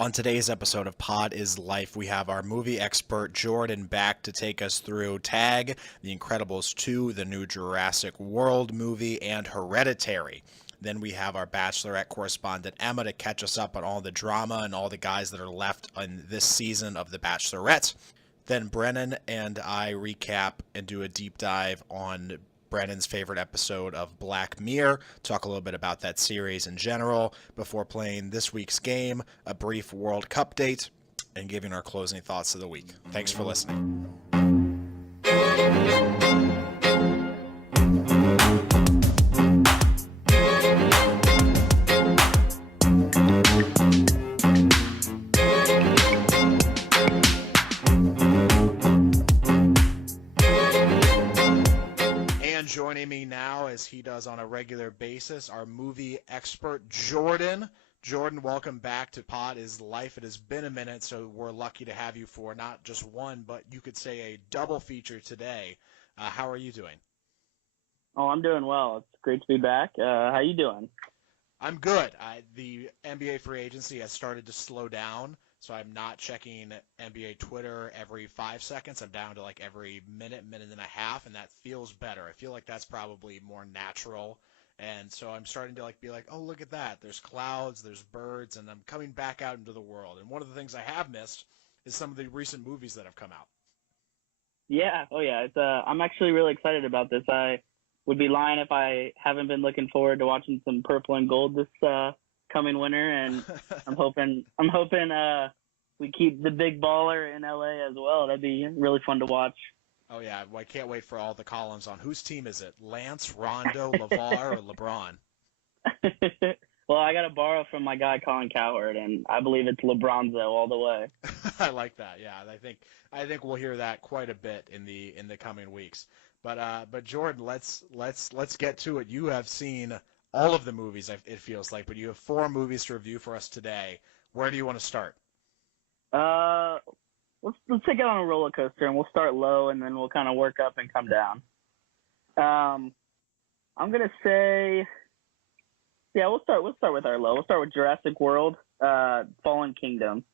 On today's episode of Pod is Life, we have our movie expert Jordan back to take us through Tag, The Incredibles 2, the new Jurrasic World movie, and Hereditary. Then we have our Bachelorette correspondent Emma to catch us up on all the drama and all the guys that are left in this season of The Bachelorette. Then Brennan and I recap and do a deep dive on Brennan's favorite episode of Black Mirror, talk a little bit about that series in general before playing this week's game, a brief World Cupdate, and giving our closing thoughts of the week. Thanks for listening. Joining me now, as he does on a regular basis, our movie expert, Jordan. Jordan, welcome back to Pod is Life. It has been a minute, so we're lucky to have you for not just one, but you could say a double feature today. How are you doing? Oh, I'm doing well. It's great to be back. How you doing? I'm good. The NBA free agency has started to slow down, so I'm not checking NBA Twitter every 5 seconds. I'm down to like every minute and a half, and that feels better. I feel like that's probably more natural, and so I'm starting to be like, oh, look at that. There's clouds, there's birds, and I'm coming back out into the world. And one of the things I have missed is some of the recent movies that have come out. Yeah. Oh, yeah. I'm actually really excited about this. I would be lying if I haven't been looking forward to watching some Purple and Gold this coming winter, and I'm hoping we keep the big baller in LA as well. That'd be really fun to watch. Oh yeah, well, I can't wait for all the columns on whose team is it? Lance, Rondo, LeVar, or LeBron? Well, I got to borrow from my guy Colin Cowherd, and I believe it's LeBronzo all the way. I like that. Yeah, I think we'll hear that quite a bit in the coming weeks. But Jordan, let's get to it. You have seen all of the movies, it feels like, but you have 4 movies to review for us today. Where do you want to start? Let's take it on a roller coaster, and we'll start low, and then we'll kind of work up and come down. I'm gonna say, yeah, we'll start with our low. We'll start with Jurassic World, Fallen Kingdom.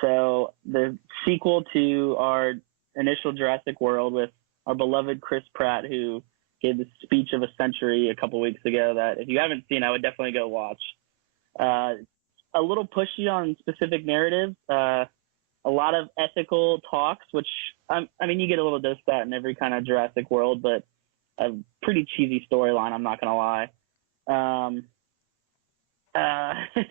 So the sequel to our initial Jurassic World with our beloved Chris Pratt, who gave the speech of a century a couple weeks ago that if you haven't seen, I would definitely go watch. A little pushy on specific narratives, a lot of ethical talks, which, I mean, you get a little dose of that in every kind of Jurassic World, but a pretty cheesy storyline, I'm not going to lie.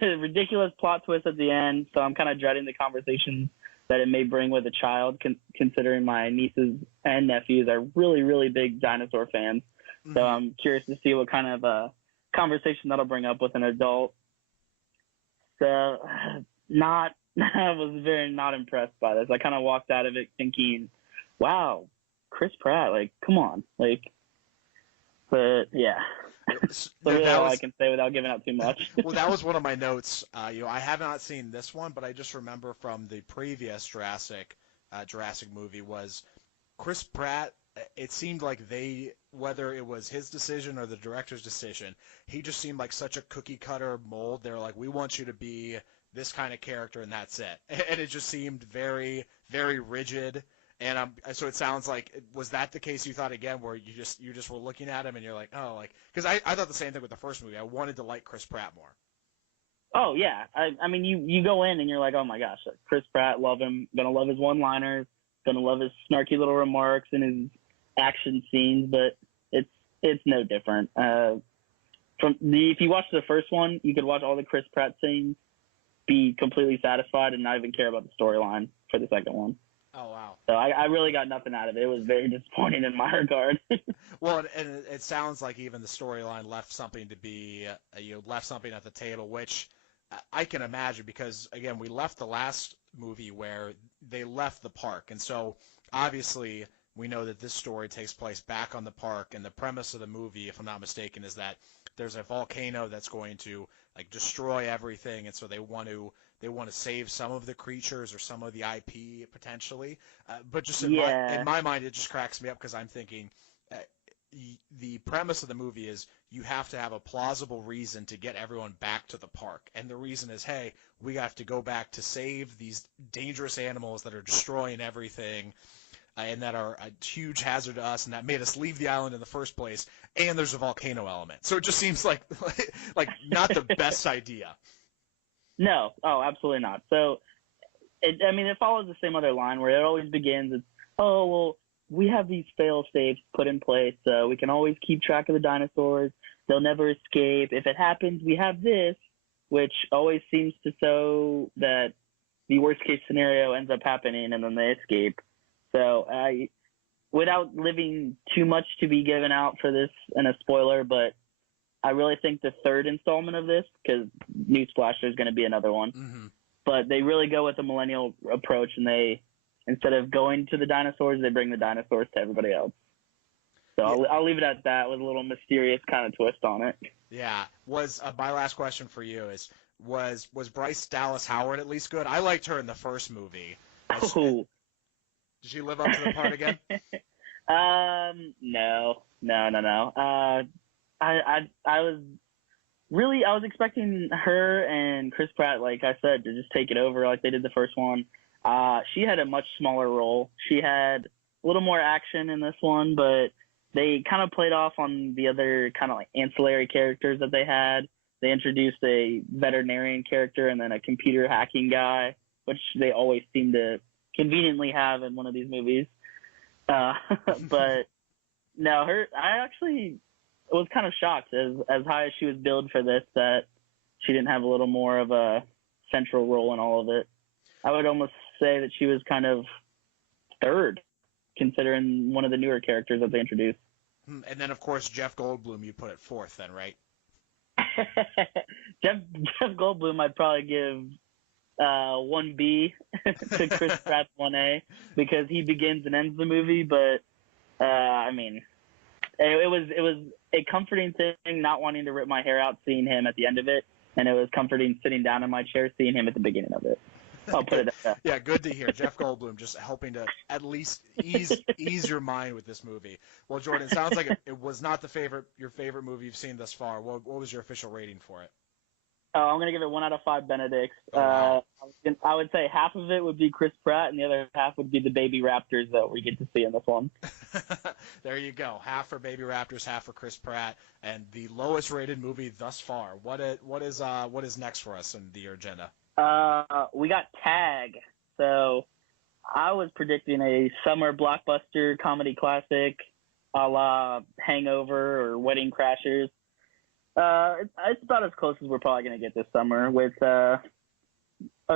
Ridiculous plot twist at the end, so I'm kind of dreading the conversation that it may bring with a child, considering my nieces and nephews are really, really big dinosaur fans. Mm-hmm. So I'm curious to see what kind of conversation that'll bring up with an adult. So I was very not impressed by this. I kind of walked out of it thinking, wow, Chris Pratt, come on. But yeah. So really all I can say without giving out too much. Well, that was one of my notes. I have not seen this one, but I just remember from the previous Jurassic movie was Chris Pratt. It seemed like whether it was his decision or the director's decision, he just seemed like such a cookie cutter mold. They're like, we want you to be this kind of character, and that's it. And it just seemed very, very rigid. And so it sounds like, was that the case you thought again, where you just were looking at him and you're like, oh, because I thought the same thing with the first movie. I wanted to like Chris Pratt more. Oh yeah, I mean you go in and you're like, oh my gosh, Chris Pratt, love him, gonna love his one-liners, gonna love his snarky little remarks and his action scenes, but it's no different. If you watch the first one, you could watch all the Chris Pratt scenes, be completely satisfied, and not even care about the storyline for the second one. Oh, wow. So I really got nothing out of it. It was very disappointing in my regard. Well, and it sounds like even the storyline left something left something at the table, which I can imagine because, again, we left the last movie where they left the park. And so, obviously, we know that this story takes place back on the park. And the premise of the movie, if I'm not mistaken, is that there's a volcano that's going to, destroy everything. And so they want to save some of the creatures or some of the IP potentially. But just in my mind, it just cracks me up because I'm thinking the premise of the movie is you have to have a plausible reason to get everyone back to the park. And the reason is, hey, we have to go back to save these dangerous animals that are destroying everything and that are a huge hazard to us and that made us leave the island in the first place. And there's a volcano element. So it just seems like not the best idea. No. Oh, absolutely not. So, it follows the same other line where it always begins, it's, oh, well, we have these fail-safes put in place, so we can always keep track of the dinosaurs. They'll never escape. If it happens, we have this, which always seems to show that the worst-case scenario ends up happening, and then they escape. So, without living too much to be given out for this and a spoiler, but I really think the third installment of this, because newsflash, there's going to be another one, Mm-hmm. but they really go with a millennial approach, and they, instead of going to the dinosaurs, they bring the dinosaurs to everybody else. So I'll leave it at that with a little mysterious kind of twist on it. Yeah. Was my last question for you is, was Bryce Dallas Howard at least good? I liked her in the first movie. Oh. Did she live up to the part again? No. I was expecting her and Chris Pratt, like I said, to just take it over like they did the first one. She had a much smaller role. She had a little more action in this one, but they kind of played off on the other kind of like ancillary characters that they had. They introduced a veterinarian character and then a computer hacking guy, which they always seem to conveniently have in one of these movies. But no, I actually was kind of shocked as high as she was billed for this that she didn't have a little more of a central role in all of it. I would almost say that she was kind of third, considering one of the newer characters that they introduced. And then, of course, Jeff Goldblum, you put it fourth then, right? Jeff Goldblum, I'd probably give 1B to Chris Pratt's 1A because he begins and ends the movie. But it was a comforting thing not wanting to rip my hair out seeing him at the end of it, and it was comforting sitting down in my chair seeing him at the beginning of it. I'll put it at that. Yeah, good to hear. Jeff Goldblum just helping to at least ease your mind with this movie. Well, Jordan, sounds like it was not your favorite movie you've seen thus far. What was your official rating for it? I'm going to give it 1 out of 5 Benedicts. Oh, wow. I would say half of it would be Chris Pratt, and the other half would be the baby raptors that we get to see in this one. There you go. Half for Baby Raptors, half for Chris Pratt, and the lowest rated movie thus far. What is next for us in your agenda? We got Tag. So I was predicting a summer blockbuster comedy classic a la Hangover or Wedding Crashers. It's about as close as we're probably going to get this summer with a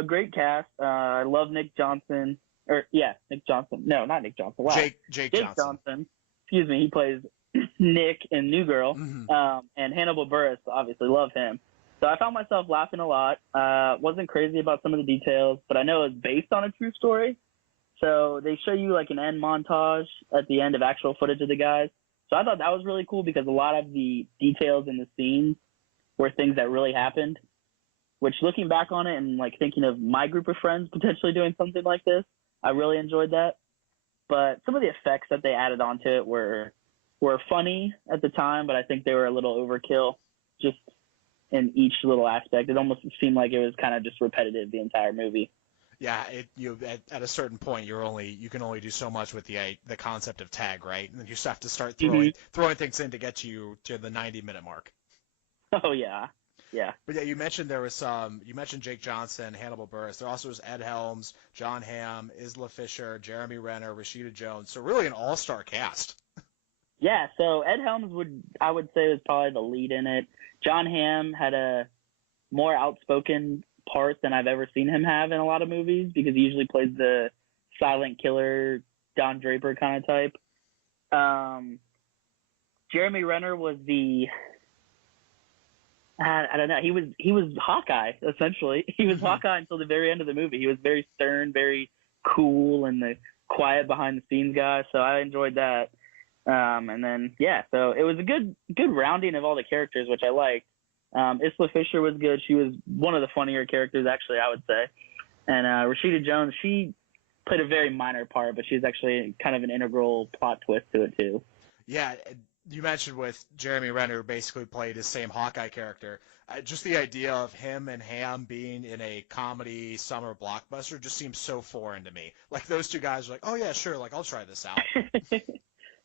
great cast. I love Nick Johnson. Nick Johnson. No, not Nick Johnson. Wow. Jake Johnson. Excuse me. He plays Nick in New Girl. Mm-hmm. And Hannibal Buress, obviously, love him. So I found myself laughing a lot. Wasn't crazy about some of the details, but I know it's based on a true story. So they show you like an end montage at the end of actual footage of the guys. So I thought that was really cool because a lot of the details in the scenes were things that really happened, which looking back on it and like thinking of my group of friends potentially doing something like this, I really enjoyed that. But some of the effects that they added onto it were funny at the time, but I think they were a little overkill just in each little aspect. It almost seemed like it was kind of just repetitive the entire movie. Yeah, at a certain point you can only do so much with the concept of tag, right? And then you just have to start throwing things in to get you to the 90-minute mark. Oh yeah. But yeah, you mentioned Jake Johnson, Hannibal Buress. There also was Ed Helms, John Hamm, Isla Fisher, Jeremy Renner, Rashida Jones. So really an all-star cast. Yeah, so Ed Helms I would say was probably the lead in it. John Hamm had a more outspoken part than I've ever seen him have in a lot of movies because he usually plays the silent killer, Don Draper kind of type. Jeremy Renner was I don't know. He was Hawkeye, essentially. He was Hawkeye until the very end of the movie. He was very stern, very cool, and the quiet behind-the-scenes guy, so I enjoyed that. And then, so it was a good rounding of all the characters, which I liked. Isla Fisher was good. She was one of the funnier characters, actually, I would say. And Rashida Jones, she played a very minor part, but she's actually kind of an integral plot twist to it, too. Yeah, You mentioned with Jeremy Renner who basically played his same Hawkeye character. Just the idea of him and Ham being in a comedy summer blockbuster just seems so foreign to me. Like those two guys are like, oh yeah, sure, like I'll try this out.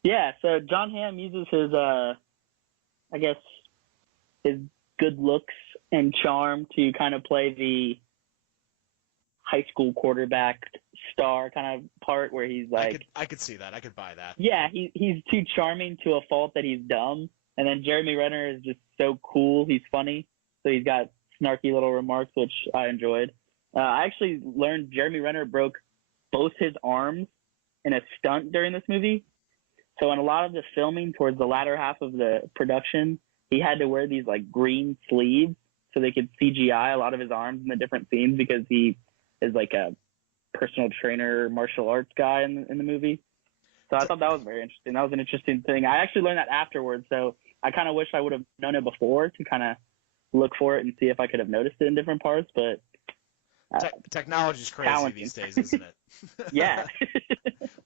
Yeah, so John Hamm uses his, I guess, his good looks and charm to kind of play the high school quarterback star kind of part where he's like, I could see that. I could buy that. yeah, he's too charming to a fault that he's dumb. And then Jeremy Renner is just so cool. He's funny. So he's got snarky little remarks, which I enjoyed. I actually learned Jeremy Renner broke both his arms in a stunt during this movie. So in a lot of the filming towards the latter half of the production, he had to wear these like green sleeves so they could CGI a lot of his arms in the different scenes because he is like a personal trainer, martial arts guy in the movie. So I thought that was very interesting. That was an interesting thing. I actually learned that afterwards. So I kind of wish I would have known it before to kind of look for it and see if I could have noticed it in different parts. But technology's crazy these days, isn't it? Yeah.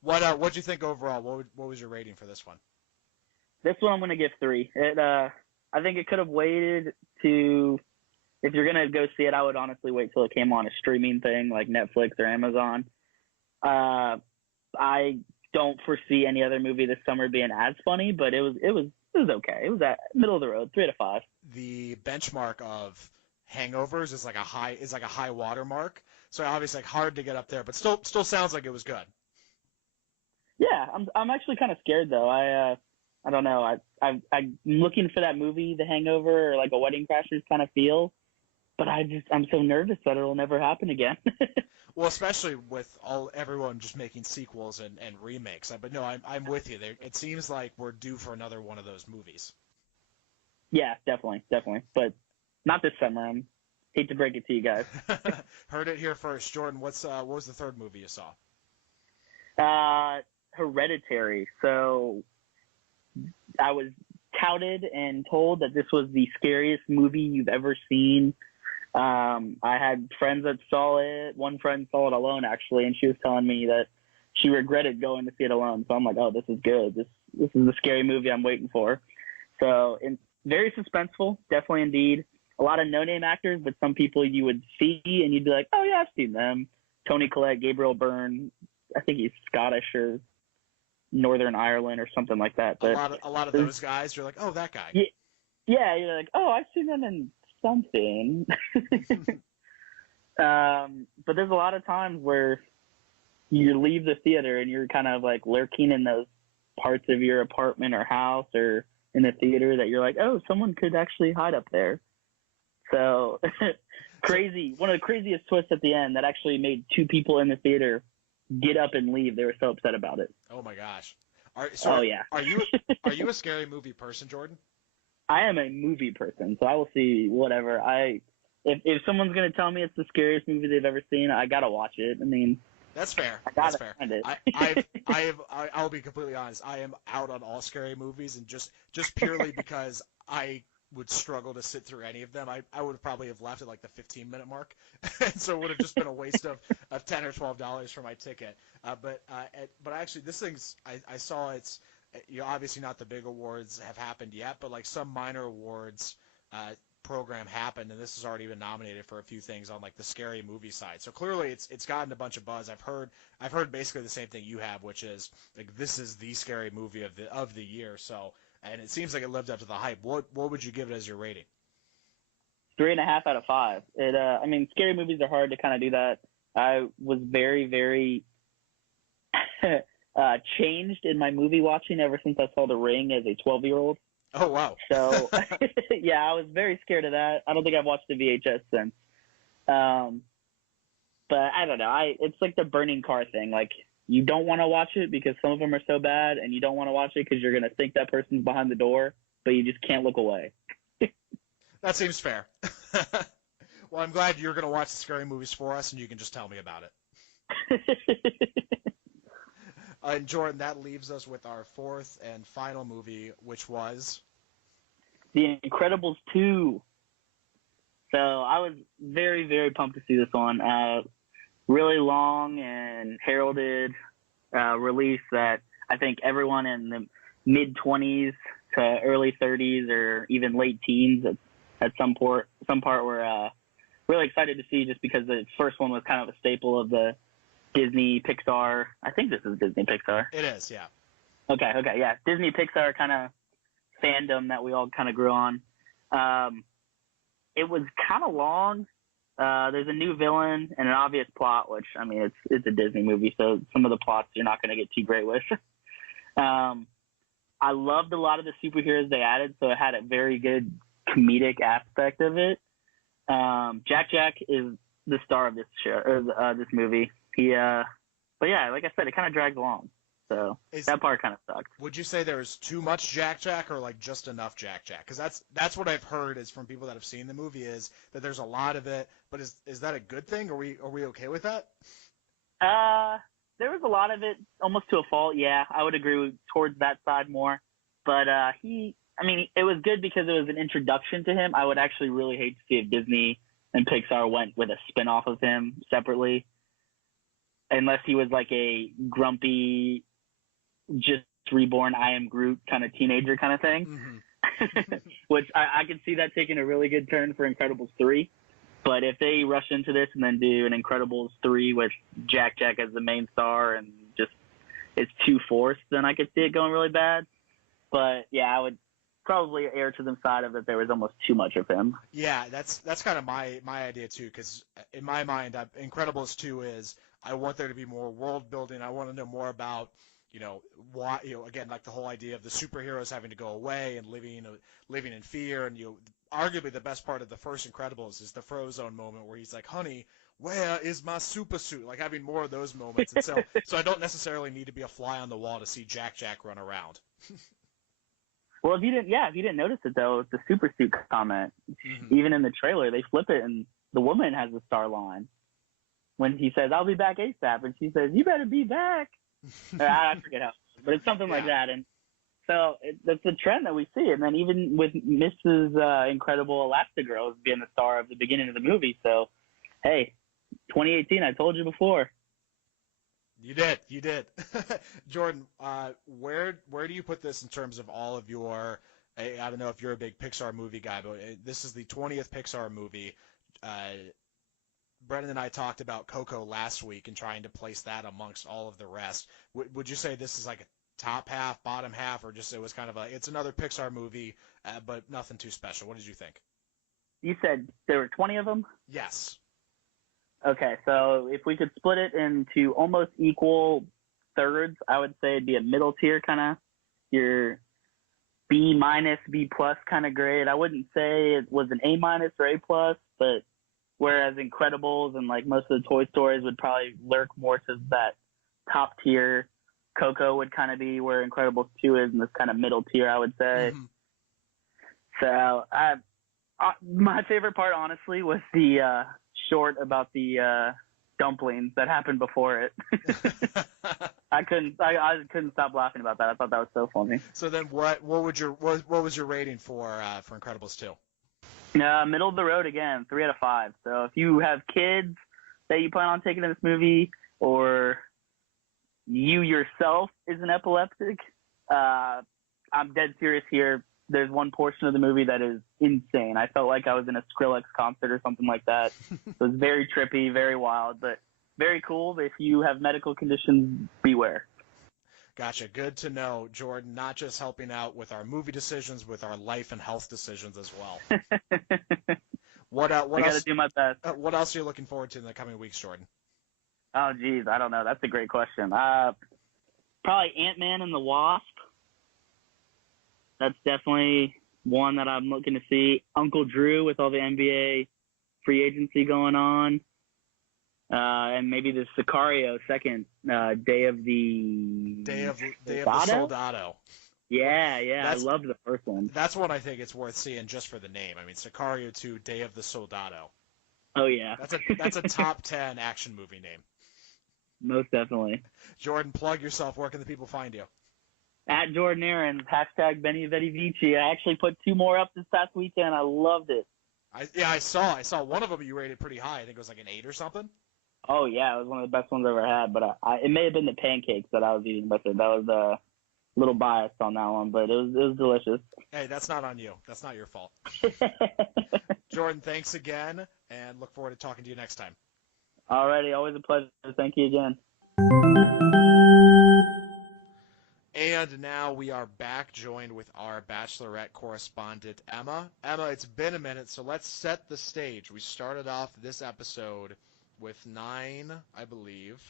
What'd you think overall? What was your rating for this one? This one I'm going to give 3. I think it could have waited to, if you're going to go see it, I would honestly wait till it came on a streaming thing like Netflix or Amazon. I don't foresee any other movie this summer being as funny, but it was okay. It was at middle of the road, 3 out of 5. The benchmark of hangovers is like a high water mark. So obviously like hard to get up there, but still sounds like it was good. Yeah, I'm actually kind of scared though. I don't know. I'm looking for that movie, The Hangover, or like a Wedding Crashers kind of feel, but I'm so nervous that it'll never happen again. Well, especially with everyone just making sequels and remakes. But no, I'm with you. It seems like we're due for another one of those movies. Yeah, definitely. But not this summer. I hate to break it to you guys. Heard it here first. Jordan, what was the third movie you saw? Hereditary. So I was touted and told that this was the scariest movie you've ever seen. I had friends that saw it. One friend saw it alone, actually, and she was telling me that she regretted going to see it alone. So I'm like, oh, this is good. This is the scary movie I'm waiting for. So very suspenseful, definitely indeed. A lot of no-name actors, but some people you would see and you'd be like, oh, yeah, I've seen them. Tony Collette, Gabriel Byrne. I think he's Scottish or Northern Ireland or something like that. But a lot of those guys, you're like, oh, that guy. Yeah, you're like, oh, I've seen them in something. But there's a lot of times where you leave the theater and you're kind of like lurking in those parts of your apartment or house or in the theater that you're like, oh, someone could actually hide up there. So crazy. One of the craziest twists at the end that actually made 2 people in the theater get up and leave. They were so upset about it. Oh my gosh. Yeah. Are you a scary movie person, Jordan? I am a movie person, so I will see whatever. If someone's gonna tell me it's the scariest movie they've ever seen, I gotta watch it. I mean, that's fair. That's fair. Find it. I'll be completely honest. I am out on all scary movies, and just purely because I would struggle to sit through any of them. I would probably have left at like the 15-minute mark, and so it would have just been a waste of $10 or $12 for my ticket. But actually, this thing's I saw it's. Obviously not the big awards have happened yet, but like some minor awards program happened, and this has already been nominated for a few things on like the scary movie side. So clearly it's gotten a bunch of buzz. I've heard basically the same thing you have, which is like this is the scary movie of the year. So and it seems like it lived up to the hype. What would you give it as your rating? 3.5 out of 5. I mean, scary movies are hard to kind of do that. I was very, very changed in my movie watching ever since I saw The Ring as a 12-year-old. Oh, wow. So, yeah, I was very scared of that. I don't think I've watched the VHS since. But I don't know. It's like the burning car thing. Like, you don't want to watch it because some of them are so bad, and you don't want to watch it because you're going to think that person's behind the door, but you just can't look away. That seems fair. Well, I'm glad you're going to watch the scary movies for us, and you can just tell me about it. And Jordan, that leaves us with our 4th and final movie, which was The Incredibles 2. So I was very, very pumped to see this one. Really long and heralded release that I think everyone in the mid-20s to early 30s or even late teens at some part. We're really excited to see, just because the first one was kind of a staple of the Disney Pixar. I think this is Disney Pixar. It is, yeah. Okay, yeah. Disney Pixar kind of fandom that we all kind of grew on. It was kind of long. There's a new villain and an obvious plot, which, I mean, it's a Disney movie, so some of the plots you're not going to get too great with. I loved a lot of the superheroes they added, so it had a very good comedic aspect of it. Jack is the star of this show, or this movie. But yeah, like I said, it kind of drags along. So that part kind of sucked. Would you say there's too much Jack, or like just enough Jack? Because that's what I've heard is from people that have seen the movie, is that there's a lot of it. But is that a good thing? Are we okay with that? There was a lot of it, almost to a fault. Yeah, I would agree towards that side more. But it was good because it was an introduction to him. I would actually really hate to see if Disney and Pixar went with a spin-off of him separately, unless he was like a grumpy, just reborn I am Groot kind of teenager kind of thing. Mm-hmm. Which I could see that taking a really good turn for Incredibles 3. But if they rush into this and then do an Incredibles 3 with Jack as the main star and just it's too forced, then I could see it going really bad. But yeah, I would probably err to the side of that there was almost too much of him. Yeah, that's kind of my idea too, because in my mind, Incredibles 2 is, I want there to be more world building. I want to know more about, why, again, like the whole idea of the superheroes having to go away and living in fear. And, arguably the best part of the first Incredibles is the Frozone moment where he's like, honey, where is my super suit? Like having more of those moments. And so I don't necessarily need to be a fly on the wall to see Jack run around. Well, if you didn't notice it though, the super suit comment, mm-hmm. Even in the trailer, they flip it and the woman has the star line when he says, I'll be back ASAP. And she says, you better be back. I forget how, but it's something like that. And so that's the trend that we see. And then even with Mrs. Incredible Elastigirl being the star of the beginning of the movie. So, hey, 2018, I told you before. You did. Jordan, where do you put this in terms of all of your, I don't know if you're a big Pixar movie guy, but this is the 20th Pixar movie. Brennan and I talked about Coco last week and trying to place that amongst all of the rest. Would you say this is like a top half, bottom half, or just it was kind of it's another Pixar movie, but nothing too special? What did you think? You said there were 20 of them? Yes. Okay, so if we could split it into almost equal thirds, I would say it'd be a middle tier kind of, your B minus, B plus kind of grade. I wouldn't say it was an A minus or A plus, but whereas Incredibles and like most of the Toy Stories would probably lurk more to that top tier, Coco would kind of be where Incredibles 2 is in this kind of middle tier, I would say. Mm-hmm. So my favorite part, honestly, was the short about the dumplings that happened before it. I couldn't stop laughing about that. I thought that was so funny. So then what was your rating for Incredibles 2? Middle of the road again, 3 out of 5. So if you have kids that you plan on taking to this movie, or you yourself is an epileptic, I'm dead serious here. There's one portion of the movie that is insane. I felt like I was in a Skrillex concert or something like that. It was very trippy, very wild, but very cool. If you have medical conditions, beware. Gotcha. Good to know, Jordan. Not just helping out with our movie decisions, with our life and health decisions as well. What else? I got to do my best. What else are you looking forward to in the coming weeks, Jordan? Oh, geez, I don't know. That's a great question. Probably Ant-Man and the Wasp. That's definitely one that I'm looking to see. Uncle Drew with all the NBA free agency going on. And maybe the Sicario second Day of the Soldado. Yeah. I love the first one. That's one I think it's worth seeing just for the name. I mean, Sicario 2, Day of the Soldado. Oh, yeah. That's a top 10 action movie name. Most definitely. Jordan, plug yourself. Where can the people find you? At Jordan Aaron, hashtag Benny Vetti Vici. I actually put 2 more up this past weekend. I loved it. I saw one of them you rated pretty high. I think it was like an 8 or something. Oh, yeah. It was one of the best ones I ever had. But it may have been the pancakes that I was eating with it. That was little biased on that one, but it was delicious. Hey, that's not on you. That's not your fault. Jordan, thanks again, and look forward to talking to you next time. Alrighty, always a pleasure. Thank you again. And now we are back, joined with our Bachelorette correspondent, Emma. Emma, it's been a minute, so let's set the stage. We started off this episode with 9, I believe.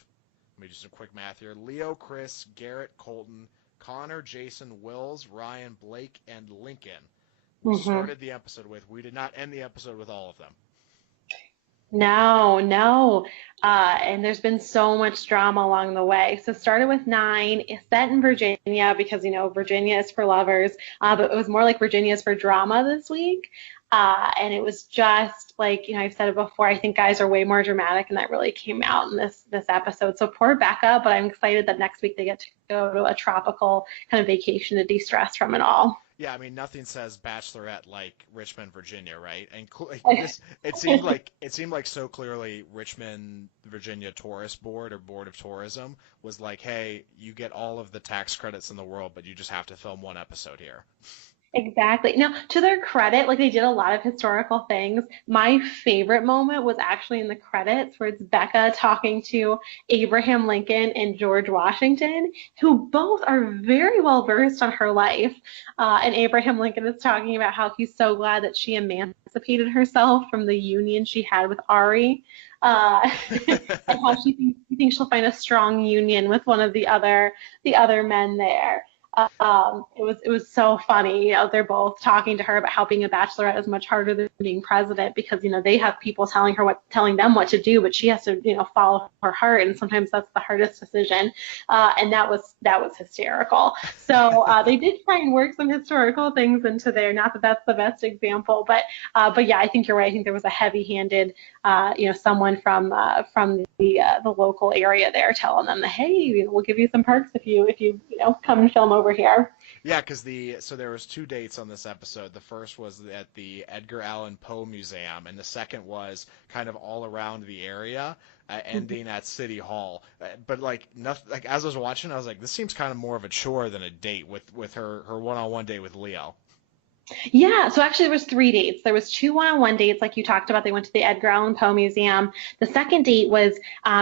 Let me do some quick math here. Leo, Chris, Garrett, Colton, Connor, Jason, Wills, Ryan, Blake, and Lincoln. We started the episode with. We did not end the episode with all of them. No. And there's been so much drama along the way. So started with 9. It's set in Virginia because, Virginia is for lovers. But it was more like Virginia is for drama this week. And it was just like, I've said it before, I think guys are way more dramatic, and that really came out in this episode. So poor Becca, but I'm excited that next week they get to go to a tropical kind of vacation to de-stress from it all. Yeah, I mean, nothing says Bachelorette like Richmond, Virginia, right? And it seemed like so clearly Richmond, Virginia Tourist Board or Board of Tourism was like, hey, you get all of the tax credits in the world, but you just have to film one episode here. Exactly. Now, to their credit, like they did a lot of historical things. My favorite moment was actually in the credits where it's Becca talking to Abraham Lincoln and George Washington, who both are very well versed on her life. And Abraham Lincoln is talking about how he's so glad that she emancipated herself from the union she had with Ari. And how she thinks she'll find a strong union with one of the other men there. It was so funny. They're both talking to her about how being a bachelorette is much harder than being president because, they have people telling them what to do, but she has to, follow her heart. And sometimes that's the hardest decision. And that was hysterical. So, they did try and work some historical things into there. Not that that's the best example, but yeah, I think you're right. I think there was a heavy-handed, someone from the local area there telling them that, hey, we'll give you some perks if you come and film over here. Yeah, because so there was 2 dates on this episode. The first was at the Edgar Allan Poe Museum, and the second was kind of all around the area, ending at City Hall. But nothing, as I was watching, I was like, this seems kind of more of a chore than a date with her one-on-one date with Leo. Yeah, so actually there was 3 dates. There was 2 one-on-one dates, like you talked about. They went to the Edgar Allan Poe Museum. The second date was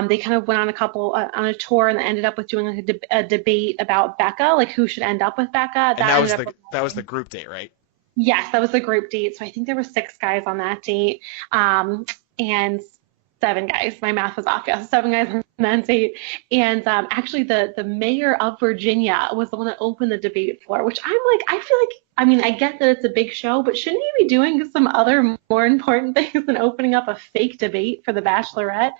they kind of went on on a tour and ended up with doing like a debate about Becca, like who should end up with Becca. And that was the group date, right? Yes, that was the group date. So I think there were 6 guys on that date, and 7 guys. My math was off. Yeah, 7 guys on that date. And actually, the mayor of Virginia was the one that opened the debate floor, which I feel like. I mean, I get that it's a big show, but shouldn't he be doing some other more important things than opening up a fake debate for the Bachelorette?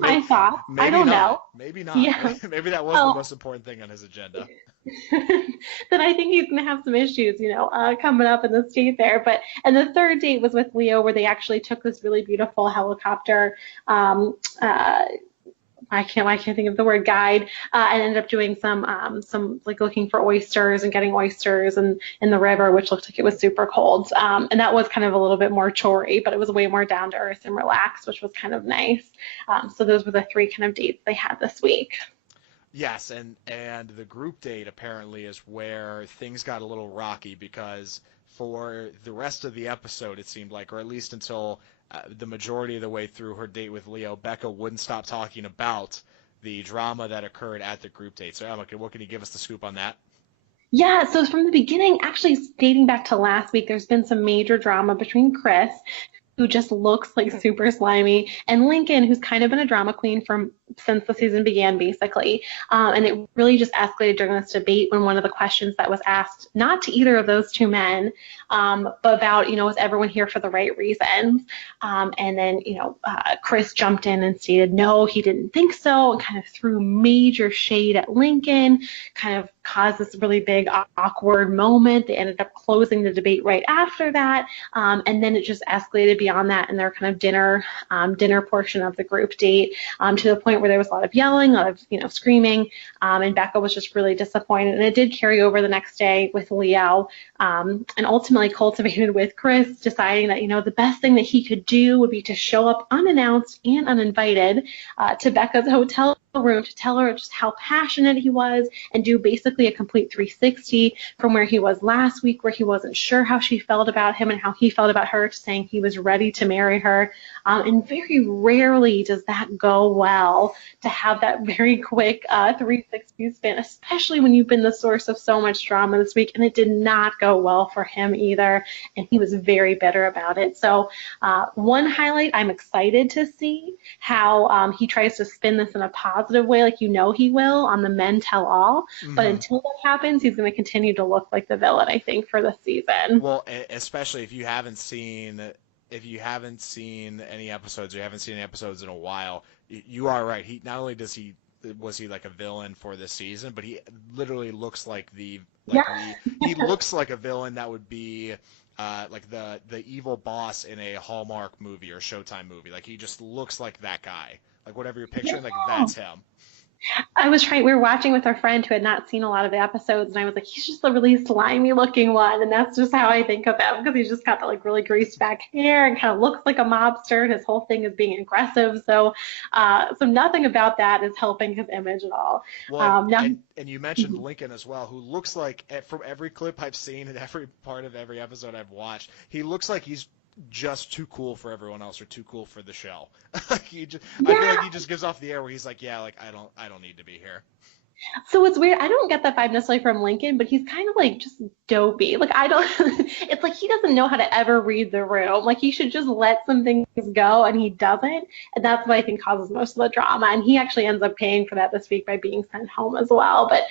I thought. I don't know. Maybe not. Yeah. Maybe that was the most important thing on his agenda. Then I think he's going to have some issues, coming up in the state there. And the third date was with Leo, where they actually took this really beautiful helicopter I can't think of the word guide, and ended up doing some like looking for oysters and getting oysters in the river, which looked like it was super cold. And that was kind of a little bit more chory, but it was way more down to earth and relaxed, which was kind of nice. So those were the 3 kind of dates they had this week. Yes, and the group date apparently is where things got a little rocky because for the rest of the episode, it seemed like, or at least until the majority of the way through her date with Leo, Becca wouldn't stop talking about the drama that occurred at the group date. So, Emma, what can you give us the scoop on that? Yeah, so from the beginning, actually dating back to last week, there's been some major drama between Chris, who just looks like super slimy, and Lincoln, who's kind of been a drama queen since the season began, basically. And it really just escalated during this debate when one of the questions that was asked, not to either of those 2 men, but about, was everyone here for the right reasons? And then, Chris jumped in and stated, no, he didn't think so, and kind of threw major shade at Lincoln, kind of caused this really big awkward moment. They ended up closing the debate right after that. And then it just escalated beyond that in their kind of dinner portion of the group date, to the point where there was a lot of yelling, a lot of, screaming. And Becca was just really disappointed. And it did carry over the next day with Leo, and ultimately cultivated with Chris, deciding that, the best thing that he could do would be to show up unannounced and uninvited to Becca's hotel room to tell her just how passionate he was and do basically a complete 360 from where he was last week, where he wasn't sure how she felt about him and how he felt about her, to saying he was ready to marry her. And very rarely does that go well, to have that very quick 360 spin, especially when you've been the source of so much drama this week. And it did not go well for him either. And he was very bitter about it. So one highlight, I'm excited to see how he tries to spin this in a positive way, like he will on the Men Tell All. Mm-hmm. But until that happens, he's going to continue to look like the villain, I think, for the season. Well, especially if you haven't seen any episodes, or you haven't seen any episodes in a while, you are right. He not only was he like a villain for this season, but he literally looks like he looks like a villain that would be like the evil boss in a Hallmark movie or Showtime movie. Like, he just looks like that guy. Like, whatever you're picturing, like, that's him. We were watching with our friend who had not seen a lot of the episodes, and I was like, he's just the really slimy looking one. And that's just how I think of him, because he's just got the like really greased back hair and kind of looks like a mobster, and his whole thing is being aggressive. So nothing about that is helping his image at all. Well, and you mentioned Lincoln as well, who looks like, from every clip I've seen and every part of every episode I've watched, he looks like he's just too cool for everyone else, or too cool for the show. I feel like he just gives off the air where he's like, yeah, like I don't need to be here. So it's weird. I don't get that vibe necessarily from Lincoln, but he's kind of like just dopey. Like, it's like he doesn't know how to ever read the room. Like, he should just let some things go, and he doesn't. And that's what I think causes most of the drama. And he actually ends up paying for that this week by being sent home as well. But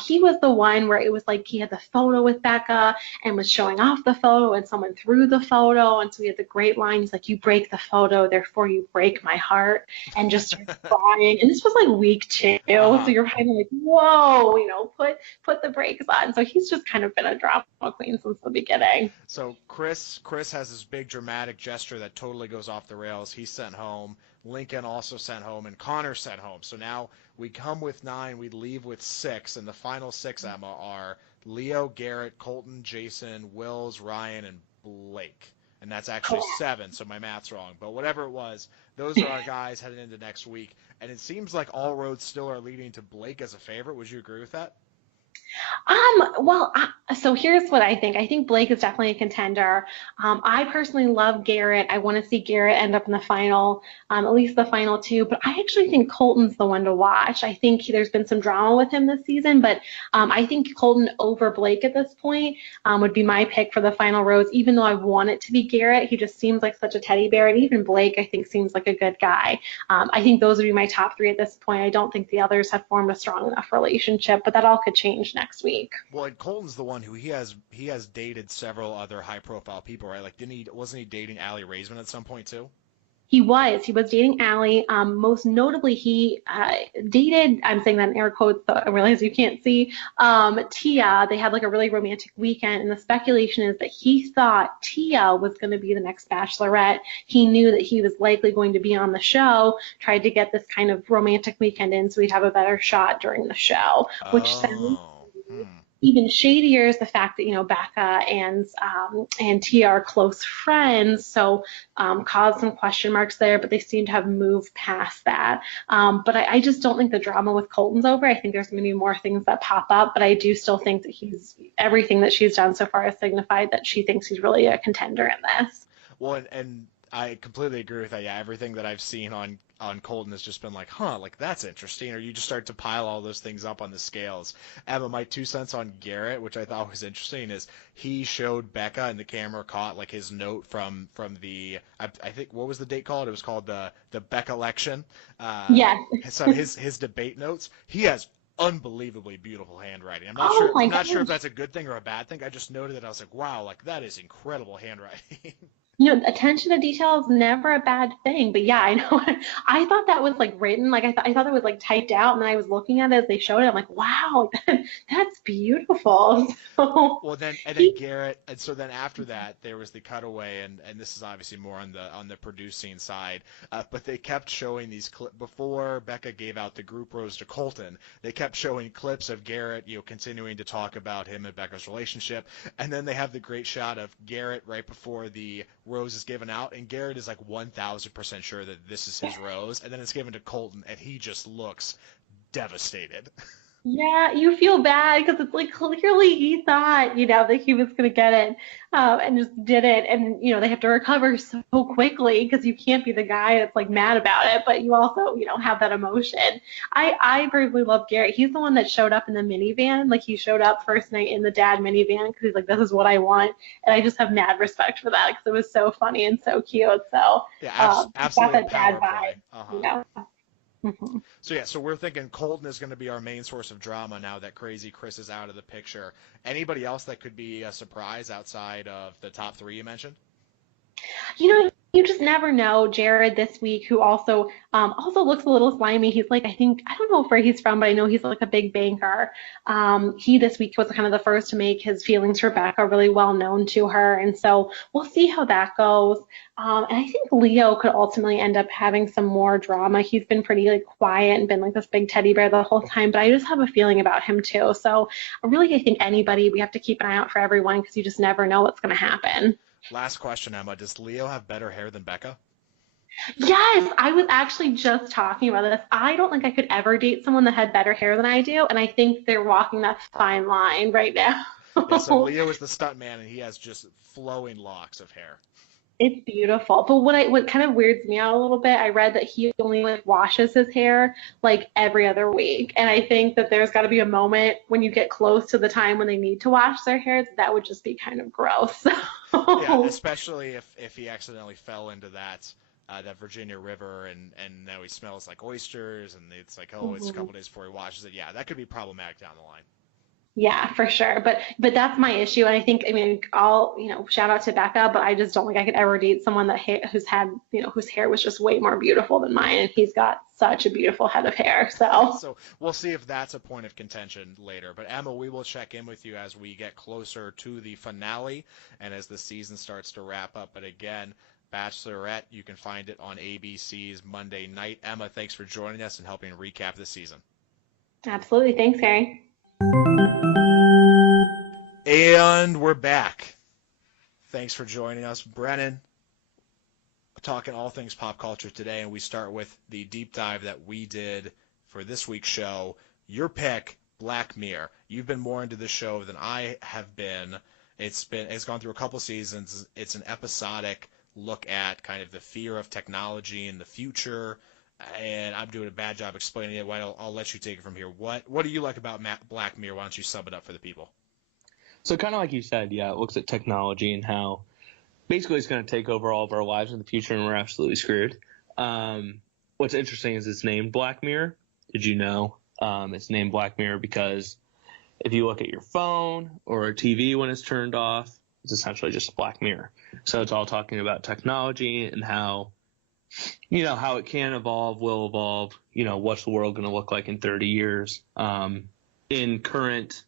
he was the one where it was like he had the photo with Becca and was showing off the photo, and someone threw the photo. And so he had the great line. He's like, you break the photo, therefore you break my heart. And just started crying. And this was like week 2. So you're kind of like, whoa, put the brakes on. So he's just kind of been a drama queen since the beginning. So Chris has this big dramatic gesture that totally goes off the rails. He's sent home. Lincoln also sent home, and Connor sent home. So now we come with 9, we leave with 6, and the final 6, Emma, are Leo, Garrett, Colton, Jason, Wills, Ryan, and Blake. And that's actually 7, so my math's wrong. But whatever it was, those are our guys heading into next week. And it seems like all roads still are leading to Blake as a favorite. Would you agree with that? So here's what I think. I think Blake is definitely a contender. I personally love Garrett. I want to see Garrett end up in the final, at least the final 2. But I actually think Colton's the one to watch. I think there's been some drama with him this season, but I think Colton over Blake at this point would be my pick for the final rose, even though I want it to be Garrett. He just seems like such a teddy bear. And even Blake, I think, seems like a good guy. I think those would be my top 3 at this point. I don't think the others have formed a strong enough relationship, but that all could change next week. Well, and Colton's the one who he has dated several other high profile people, right? Like, wasn't he dating Aly Raisman at some point too? He was dating Aly. Most notably, he dated, I'm saying that in air quotes, so I realize you can't see, Tia. They had like a really romantic weekend, and the speculation is that he thought Tia was going to be the next Bachelorette. He knew that he was likely going to be on the show, tried to get this kind of romantic weekend in so he'd have a better shot during the show, which sounds even shadier is the fact that, Becca and Tia are close friends, so caused some question marks there, but they seem to have moved past that. But I just don't think the drama with Colton's over. I think there's going to be more things that pop up, but I do still think that everything that she's done so far has signified that she thinks he's really a contender in this. Well, and I completely agree with that. Yeah, everything that I've seen on Colton has just been like, like, that's interesting. Or you just start to pile all those things up on the scales. Emma, my 2 cents on Garrett, which I thought was interesting, is he showed Becca, and the camera caught like his note from the I think, what was the date called? It was called the Becca election. Yes. So his debate notes. He has unbelievably beautiful handwriting. I'm not sure if that's a good thing or a bad thing. I just noted that. I was like, wow, like, that is incredible handwriting. Attention to detail is never a bad thing. But yeah, I know. I thought that was like written. Like, I thought it was like typed out, and then I was looking at it as they showed it. I'm like, wow, that's beautiful. Well, then Garrett, and so then after that there was the cutaway, and this is obviously more on the producing side, but they kept showing these clips before Becca gave out the group rose to Colton. They kept showing clips of Garrett, continuing to talk about him and Becca's relationship, and then they have the great shot of Garrett right before the rose is given out, and Garrett is like 1,000% sure that this is his rose, and then it's given to Colton, and he just looks devastated. Yeah, you feel bad because it's like clearly he thought, that he was going to get it and just didn't. And, they have to recover so quickly because you can't be the guy that's like mad about it, but you also, have that emotion. I personally love Garrett. He's the one that showed up in the minivan. Like he showed up first night in the dad minivan because he's like, this is what I want. And I just have mad respect for that because it was so funny and so cute. So Yeah, absolutely. got that dad Power vibe, play. Mhm. So we're thinking Colton is going to be our main source of drama now that Crazy Chris is out of the picture. Anybody else that could be a surprise outside of the top three you mentioned? You just never know. Jared this week, who also looks a little slimy. He's like, I don't know where he's from, but I know he's like a big banker. He this week was kind of the first to make his feelings for Becca really well known to her, and so we'll see how that goes. And I think Leo could ultimately end up having some more drama. He's been pretty like quiet and been like this big teddy bear the whole time, but I just have a feeling about him too. So really, I think anybody, we have to keep an eye out for everyone because you just never know what's going to happen. Last question, Emma. Does Leo have better hair than Becca? Yes, I was actually just talking about this. I don't think I could ever date someone that had better hair than I do, and I think they're walking that fine line right now. Yeah, so Leo is the stunt man, and he has just flowing locks of hair. It's beautiful. But what kind of weirds me out a little bit, I read that he only like washes his hair like every other week. And I think that there's got to be a moment when you get close to the time when they need to wash their hair, that would just be kind of gross. Yeah, especially if he accidentally fell into that Virginia River and now he smells like oysters and it's like, oh, it's a couple days before he washes it. Yeah, that could be problematic down the line. Yeah, for sure. But that's my issue. And I think, I'll, shout out to Becca, but I just don't think I could ever date someone who's had, whose hair was just way more beautiful than mine. And he's got such a beautiful head of hair. So we'll see if that's a point of contention later. But Emma, we will check in with you as we get closer to the finale and as the season starts to wrap up. But again, Bachelorette, you can find it on ABC's Monday night. Emma, thanks for joining us and helping recap the season. Absolutely. Thanks, Harry. And we're back. Thanks for joining us, Brennan. Talking all things pop culture today, and we start with the deep dive that we did for this week's show. Your pick, Black Mirror. You've been more into this show than I have been. It's gone through a couple seasons. It's an episodic look at kind of the fear of technology in the future, and I'm doing a bad job explaining it. I'll let you take it from here. What do you like about Black Mirror? Why don't you sum it up for the people? So kind of like you said, yeah, it looks at technology and how basically it's going to take over all of our lives in the future and we're absolutely screwed. What's interesting is it's named Black Mirror. Did you know it's named Black Mirror because if you look at your phone or a TV when it's turned off, it's essentially just a black mirror. So it's all talking about technology and how it can evolve, will evolve, what's the world going to look like in 30 years in current,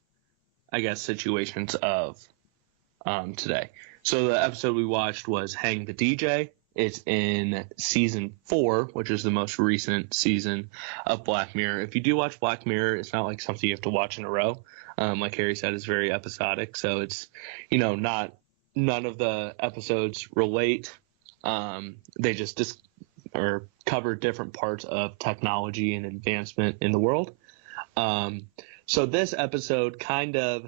I guess, situations of today. So the episode we watched was Hang the DJ. It's in season 4, which is the most recent season of Black Mirror. If you do watch Black Mirror, it's not like something you have to watch in a row. Like Harry said, it's very episodic. So it's, none of the episodes relate. They just or cover different parts of technology and advancement in the world. So this episode kind of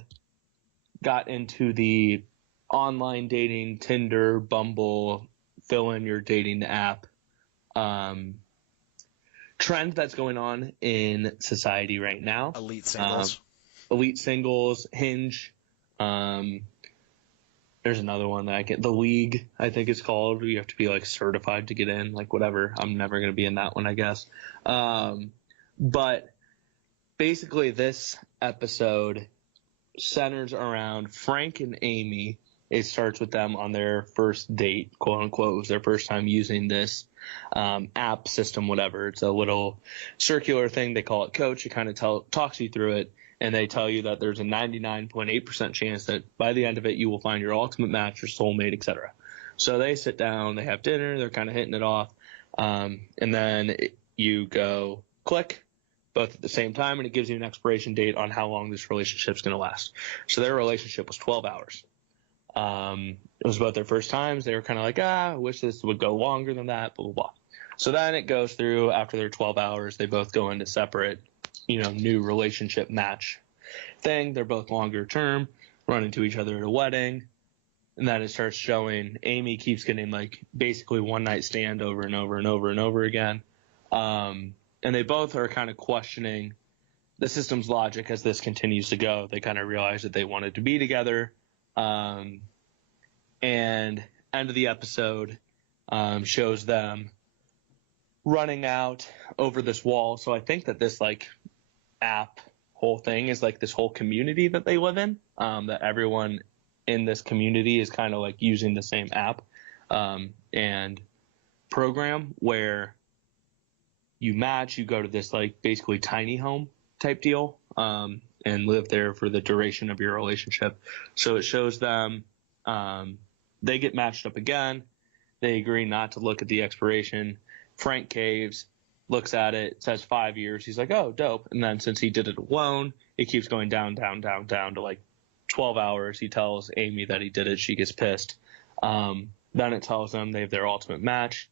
got into the online dating, Tinder, Bumble, fill in your dating app trend that's going on in society right now. Elite singles, Hinge. There's another one that The League, I think it's called. You have to be like certified to get in, like whatever. I'm never going to be in that one, I guess. But basically this episode centers around Frank and Amy. It starts with them on their first date, quote unquote. It was their first time using this app system, whatever. It's a little circular thing. They call it Coach. It kind of talks you through it. And they tell you that there's a 99.8% chance that by the end of it, you will find your ultimate match, your soulmate, etc. So they sit down, they have dinner, they're kind of hitting it off. And then you go click both at the same time, and it gives you an expiration date on how long this relationship's going to last. So their relationship was 12 hours. It was both their first times. They were kind of like, I wish this would go longer than that, blah, blah, blah. So then it goes through, after their 12 hours, they both go into separate, new relationship match thing. They're both longer term, run into each other at a wedding. And then it starts showing Amy keeps getting like basically one night stand over and over and over and over again. And they both are kind of questioning the system's logic as this continues to go. They kind of realize that they wanted to be together. And end of the episode shows them running out over this wall. So I think that this like app whole thing is like this whole community that they live in, that everyone in this community is kind of like using the same app and program where you match, you go to this like basically tiny home type deal and live there for the duration of your relationship. So it shows them they get matched up again. They agree not to look at the expiration. Frank caves, looks at it, says 5 years. He's like, oh, dope. And then since he did it alone, it keeps going down to like 12 hours. He tells Amy that he did it. She gets pissed. Then it tells them they have their ultimate match.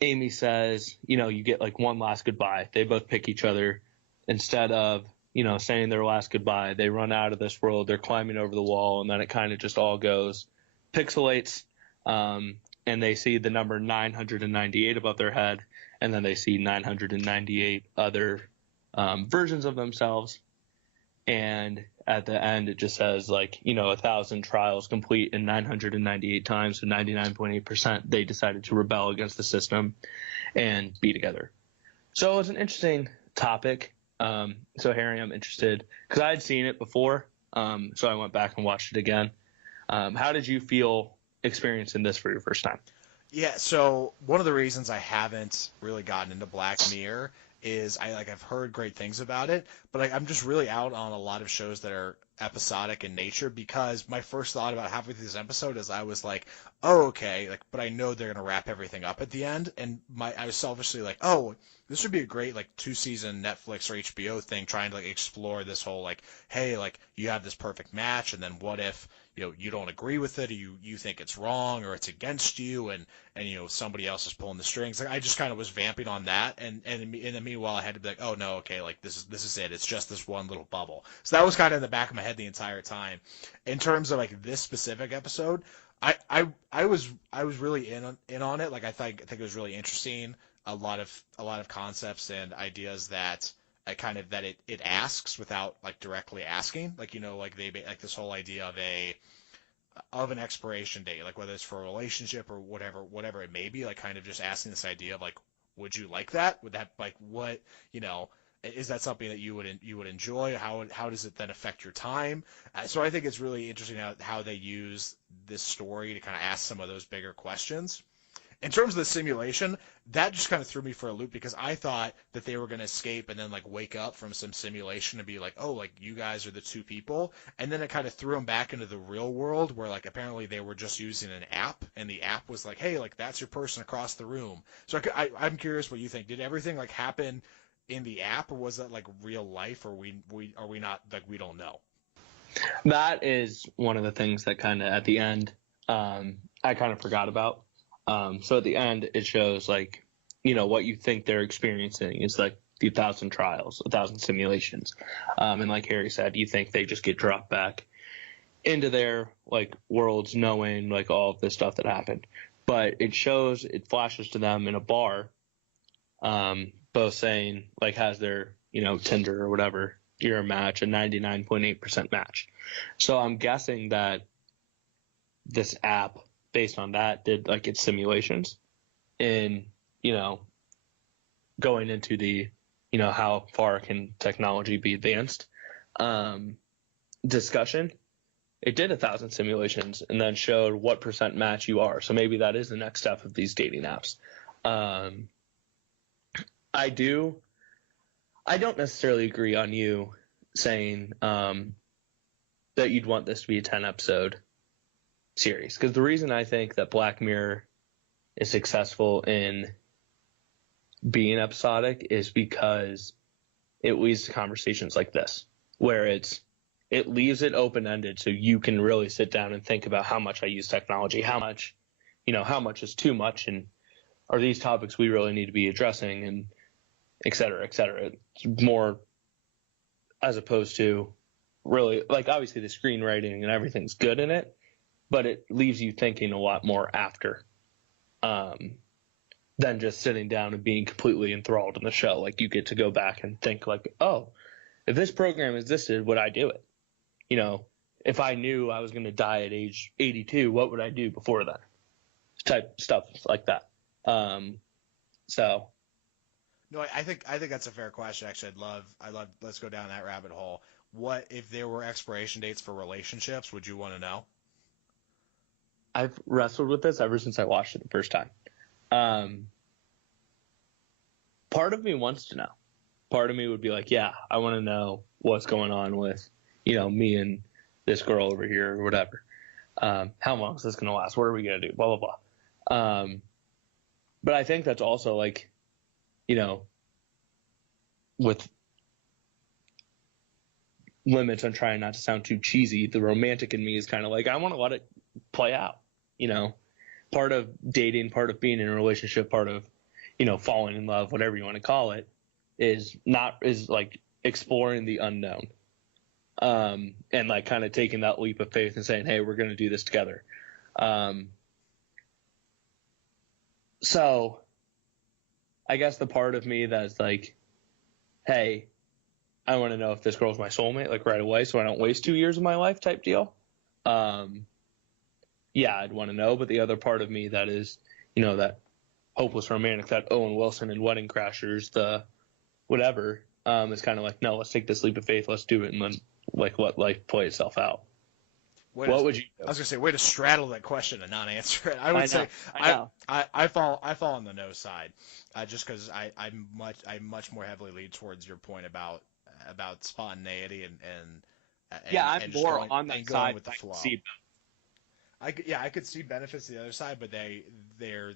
Amy says, you get like one last goodbye. They both pick each other. Instead of, saying their last goodbye, they run out of this world. They're climbing over the wall, and then it kind of just all goes pixelates. And they see the number 998 above their head, and then they see 998 other versions of themselves. And at the end, it just says, 1,000 trials complete in 998 times, so 99.8%, they decided to rebel against the system and be together. So it was an interesting topic. So, Harry, I'm interested, because I had seen it before, so I went back and watched it again. How did you feel experiencing this for your first time? Yeah, so one of the reasons I haven't really gotten into Black Mirror is I've heard great things about it, but I'm just really out on a lot of shows that are episodic in nature, because my first thought about halfway through this episode is I was like, oh, okay, but I know they're gonna wrap everything up at the end, and I was selfishly like, oh, this would be a great 2-season Netflix or HBO thing, trying to explore this whole hey, you have this perfect match, and then what if you don't agree with it, or you think it's wrong, or it's against you, and somebody else is pulling the strings. I just kind of was vamping on that, and in the meanwhile I had to be like, oh no, okay, this is it. It's just this one little bubble. So that was kind of in the back of my head the entire time. In terms of this specific episode, I was really in on it. I think it was really interesting. A lot of concepts and ideas that it asks without directly asking. This whole idea of an expiration date, whether it's for a relationship or whatever it may be, kind of just asking this idea of would you like that? Would that what is that something that you would enjoy? How does it then affect your time? So I think it's really interesting how they use this story to kind of ask some of those bigger questions. In terms of the simulation, that just kind of threw me for a loop, because I thought that they were going to escape and then wake up from some simulation and be you guys are the two people. And then it kind of threw them back into the real world, where apparently they were just using an app, and the app was hey, that's your person across the room. So I'm curious what you think. Did everything happen in the app, or was that real life, or are we not, we don't know? That is one of the things that kind of at the end I kind of forgot about. So at the end, it shows what you think they're experiencing is the 1,000 trials, 1,000 simulations. And like Harry said, you think they just get dropped back into their worlds, knowing all of this stuff that happened. But it flashes to them in a bar, both saying has their, Tinder or whatever, you're a match, a 99.8% match. So I'm guessing that this app, based on that, did its simulations in going into the how far can technology be advanced discussion. It did 1,000 simulations and then showed what percent match you are. So maybe that is the next step of these dating apps. I don't necessarily agree on you saying that you'd want this to be a 10-episode series, because the reason I think that Black Mirror is successful in being episodic is because it leads to conversations like this, where it's it leaves it open-ended so you can really sit down and think about how much I use technology, how much is too much, and are these topics we really need to be addressing, and et cetera, et cetera. It's more as opposed to really, like, obviously the screenwriting and everything's good in it, but it leaves you thinking a lot more after than just sitting down and being completely enthralled in the show. Like, you get to go back and think, like, oh, if this program existed, would I do it? You know, if I knew I was going to die at age 82, what would I do before then? Type stuff like that. So. No, I think that's a fair question. Actually, I love. Let's go down that rabbit hole. What if there were expiration dates for relationships? Would you want to know? I've wrestled with this ever since I watched it the first time. Part of me wants to know. Part of me would be like, yeah, I want to know what's going on with, me and this girl over here or whatever. How long is this going to last? What are we going to do? Blah, blah, blah. But I think that's also like, with limits on trying not to sound too cheesy, the romantic in me is kind of like, I want to let it play out. Part of dating, part of being in a relationship, part of, falling in love, whatever you want to call it, is like exploring the unknown. And like kind of taking that leap of faith and saying, hey, we're going to do this together. So I guess the part of me that's like, hey, I want to know if this girl's my soulmate, like right away, so I don't waste 2 years of my life type deal. Yeah, I'd want to know. But the other part of me that is, that hopeless romantic, that Owen Wilson and Wedding Crashers, the whatever, is kind of like, no, let's take this leap of faith, let's do it, and then like let life play itself out. What would you do? I was gonna say, way to straddle that question and not answer it. I would say I fall on the no side, just because I much more heavily lead towards your point about spontaneity and I'm more on that side with the flow. I could see benefits to the other side, but they're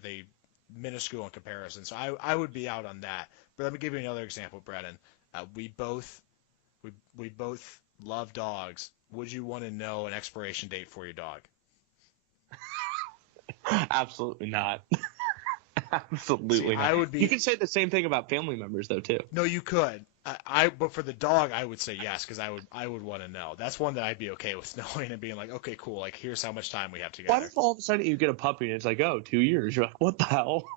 minuscule in comparison. So I would be out on that. But let me give you another example, Brennan. We both love dogs. Would you want to know an expiration date for your dog? Absolutely not. Absolutely not. I would be. You can say the same thing about family members, though, too. No, you could. But for the dog, I would say yes, because I would want to know. That's one that I'd be okay with knowing and being like, okay, cool. Like, here's how much time we have together. What if all of a sudden you get a puppy and it's like, oh, 2 years? You're like, what the hell?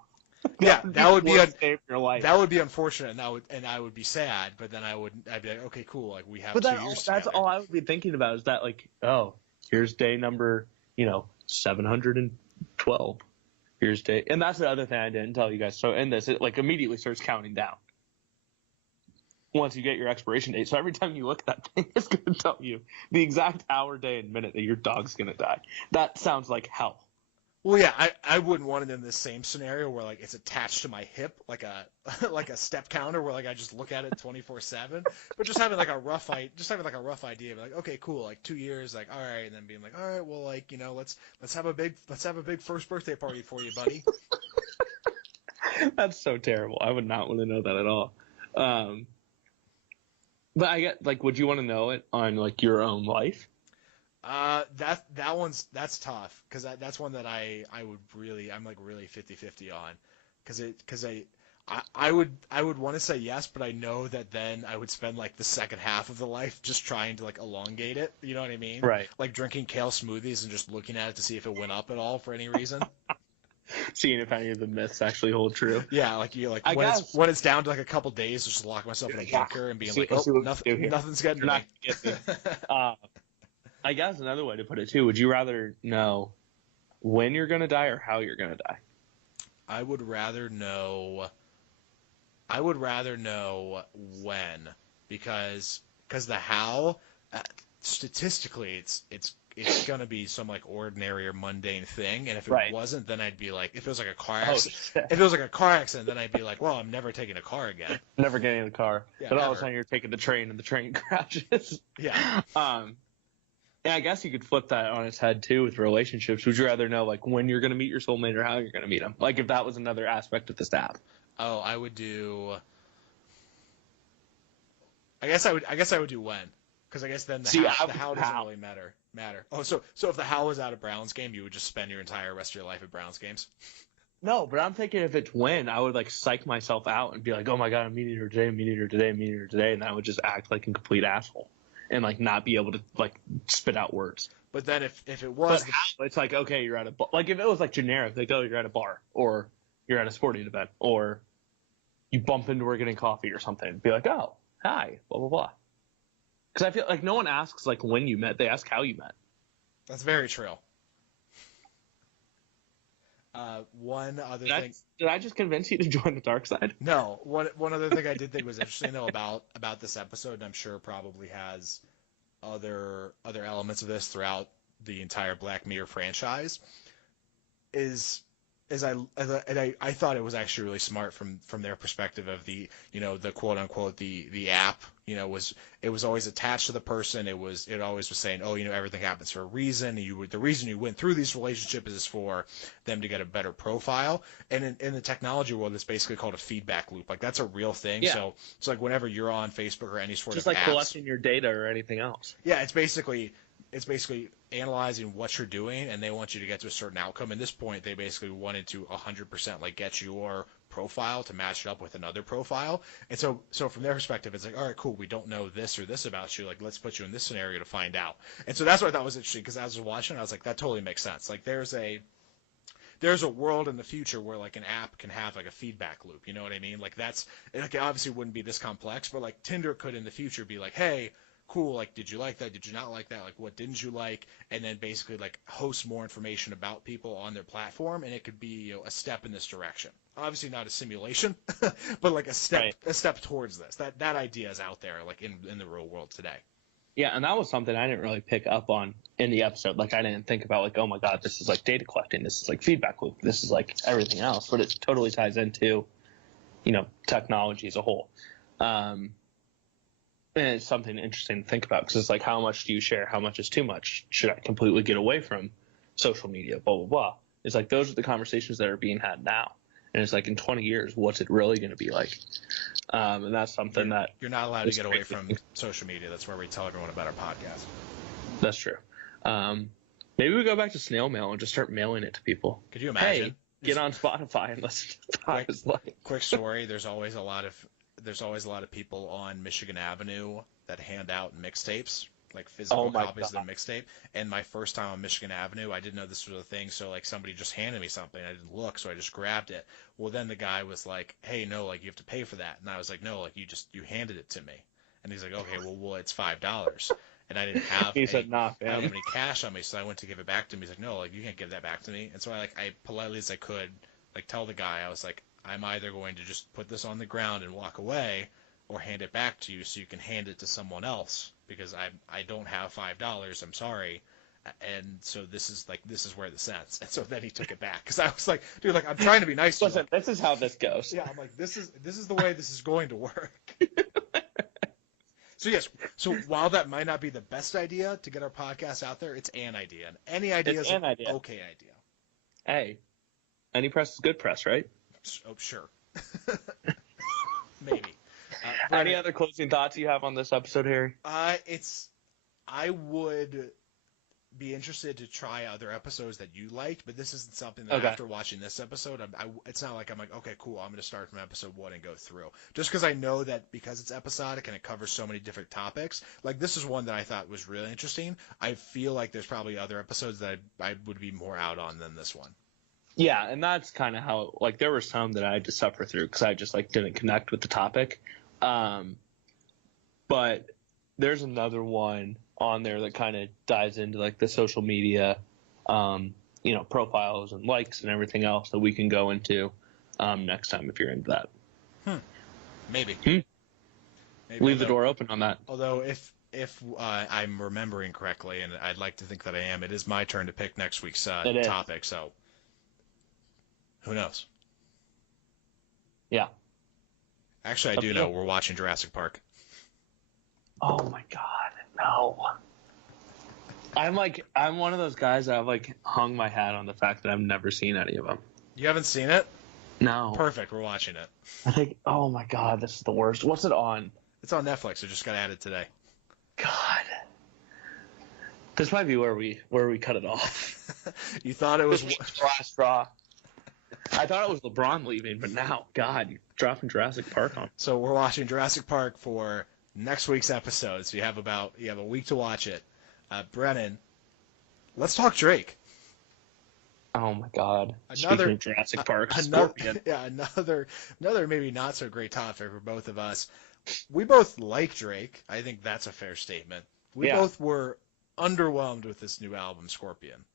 Yeah, that would be your life. That would be unfortunate, and I would be sad. But then I'd be like, okay, cool. Like, we have 2 years together. That's all I would be thinking about is that, like, oh, here's day number 712. Here's day, and that's the other thing I didn't tell you guys. So in this, it like immediately starts counting down once you get your expiration date. So every time you look at that thing, it's going to tell you the exact hour, day, and minute that your dog's going to die. That sounds like hell. Well, yeah, I wouldn't want it in the same scenario where like it's attached to my hip, like a step counter, where like I just look at it 24/7. But just having a rough idea, like, okay, cool, like 2 years, like, all right, and then being like, all right, well, like, let's have a big first birthday party for you, buddy. That's so terrible. I would not want to know that at all. But I get, like, would you want to know it on like your own life? That's tough, because that's one that I'm like really 50-50 on, because I would want to say yes, but I know that then I would spend like the second half of the life just trying to like elongate it. You know what I mean? Right. Like drinking kale smoothies and just looking at it to see if it went up at all for any reason. Seeing if any of the myths actually hold true. Yeah, like when it's down to like a couple days, just lock myself in a bunker and being like, oh, nothing's getting me. I guess another way to put it too, would you rather know when you're going to die or how you're going to die? I would rather know when, because the how, statistically it's going to be some like ordinary or mundane thing, and if it wasn't, then I'd be like, if it was like a car accident, then I'd be like, well, I'm never taking a car again. Never getting in a car. Yeah, but never. all of a sudden you're taking the train and the train crashes. Yeah. Yeah, I guess you could flip that on its head too with relationships. Would you rather know like when you're going to meet your soulmate or how you're going to meet them? Like if that was another aspect of this app. Oh, I guess I would do when. Because I guess then See, the how doesn't how. really matter. Oh, so if the how was at a Browns game, you would just spend your entire rest of your life at Browns games? No, but I'm thinking if it's when, I would like psych myself out and be like, oh my god, I'm meeting her today, I'm meeting her today, I'm meeting her today, and I would just act like a complete asshole and like not be able to like spit out words. But then if it was, But it's like, okay, you're at a bar. Like if it was like generic, like, oh, you're at a bar or you're at a sporting event or you bump into her getting coffee or something, be like, oh, hi, blah, blah, blah. Because I feel like no one asks like when you met, they ask how you met. that's very true. One other thing. Did I just convince you to join the dark side? No, one other thing I did think was interesting though about this episode, and I'm sure probably has other elements of this throughout the entire Black Mirror franchise, is I thought it was actually really smart from their perspective of the the quote unquote the app was always attached to the person. It always was saying, oh, everything happens for a reason. The reason you went through these relationships is for them to get a better profile. And in the technology world, it's basically called a feedback loop. Like that's a real thing. Yeah. So it's like whenever you're on Facebook or any sort Just of like apps, collecting your data or anything else. yeah, it's basically analyzing what you're doing, and they want you to get to a certain outcome. At this point, they basically wanted to 100% like get your profile to match it up with another profile. And so from their perspective, it's like, all right, cool, we don't know this or this about you. Like, let's put you in this scenario to find out. And so that's what I thought was interesting, because as I was watching, I was like, that totally makes sense. Like, there's a world in the future where like an app can have like a feedback loop. You know what I mean? Like it obviously wouldn't be this complex, but like Tinder could in the future be like, hey, cool, like, did you like that? Did you not like that? Like, what didn't you like? And then basically like host more information about people on their platform, and it could be a step in this direction. Obviously not a simulation, but like a step towards this. That idea is out there, like in the real world today. Yeah, and that was something I didn't really pick up on in the episode. Like, I didn't think about like, oh my god, this is like data collecting, this is like feedback loop, this is like everything else, but it totally ties into, technology as a whole. And it's something interesting to think about, because it's like, how much do you share? How much is too much? Should I completely get away from social media? Blah, blah, blah. It's like, those are the conversations that are being had now. And it's like, in 20 years, what's it really going to be like? And that's something that... You're not allowed to get away from social media. That's where we tell everyone about our podcast. That's true. Maybe we go back to snail mail and just start mailing it to people. Could you imagine? Hey, get on Spotify and listen to Ty's Life. Quick story, there's always a lot of people on Michigan Avenue that hand out mixtapes, like physical copies of their mixtape. And my first time on Michigan Avenue, I didn't know this was a thing, so like somebody just handed me something. I didn't look, so I just grabbed it. Well, then the guy was like, "Hey, no, like you have to pay for that." And I was like, "No, like you handed it to me." And he's like, "Okay, well, it's $5." And I didn't have he said, "Nah, I didn't have any cash on me, so I went to give it back to him. He's like, "No, like you can't give that back to me." And so I politely as I could like tell the guy, I was like, "I'm either going to just put this on the ground and walk away, or hand it back to you so you can hand it to someone else, because I don't have $5. I'm sorry." And so this is where this ends. And so then he took it back, because I was like, dude, like I'm trying to be nice to you. Listen, this is how this goes. Yeah, I'm like, this is the way this is going to work. So yes, so while that might not be the best idea to get our podcast out there, it's an idea, and any idea is an okay idea. Hey, any press is good press, right? Oh, sure. Maybe. Any other closing thoughts you have on this episode, Harry? I would be interested to try other episodes that you liked, but this isn't something that after watching this episode, it's not like I'm like, okay, cool, I'm going to start from episode 1 and go through. Just because I know that because it's episodic and it covers so many different topics, like this is one that I thought was really interesting. I feel like there's probably other episodes that I would be more out on than this one. Yeah, and that's kind of how, like, there were some that I had to suffer through because I just, like, didn't connect with the topic. But there's another one on there that kind of dives into, like, the social media, profiles and likes and everything else that we can go into next time if you're into that. Maybe. Maybe. Leave the door open on that. Although if I'm remembering correctly, and I'd like to think that I am, it is my turn to pick next week's topic, so who knows? Yeah. Actually, I do know. We're watching Jurassic Park. Oh my god, no. I'm one of those guys that I've like hung my hat on the fact that I've never seen any of them. You haven't seen it? No. Perfect. We're watching it. I think, oh my god, this is the worst. What's it on? It's on Netflix. It just got added today. God. This might be where we cut it off. You thought it was the last straw. I thought it was LeBron leaving, but now, God, you're dropping Jurassic Park on. So we're watching Jurassic Park for next week's episode. So you have a week to watch it. Brennan, let's talk Drake. Oh my God! Speaking of Jurassic Park, Scorpion. Yeah, another maybe not so great topic for both of us. We both like Drake. I think that's a fair statement. We both were underwhelmed with this new album, Scorpion.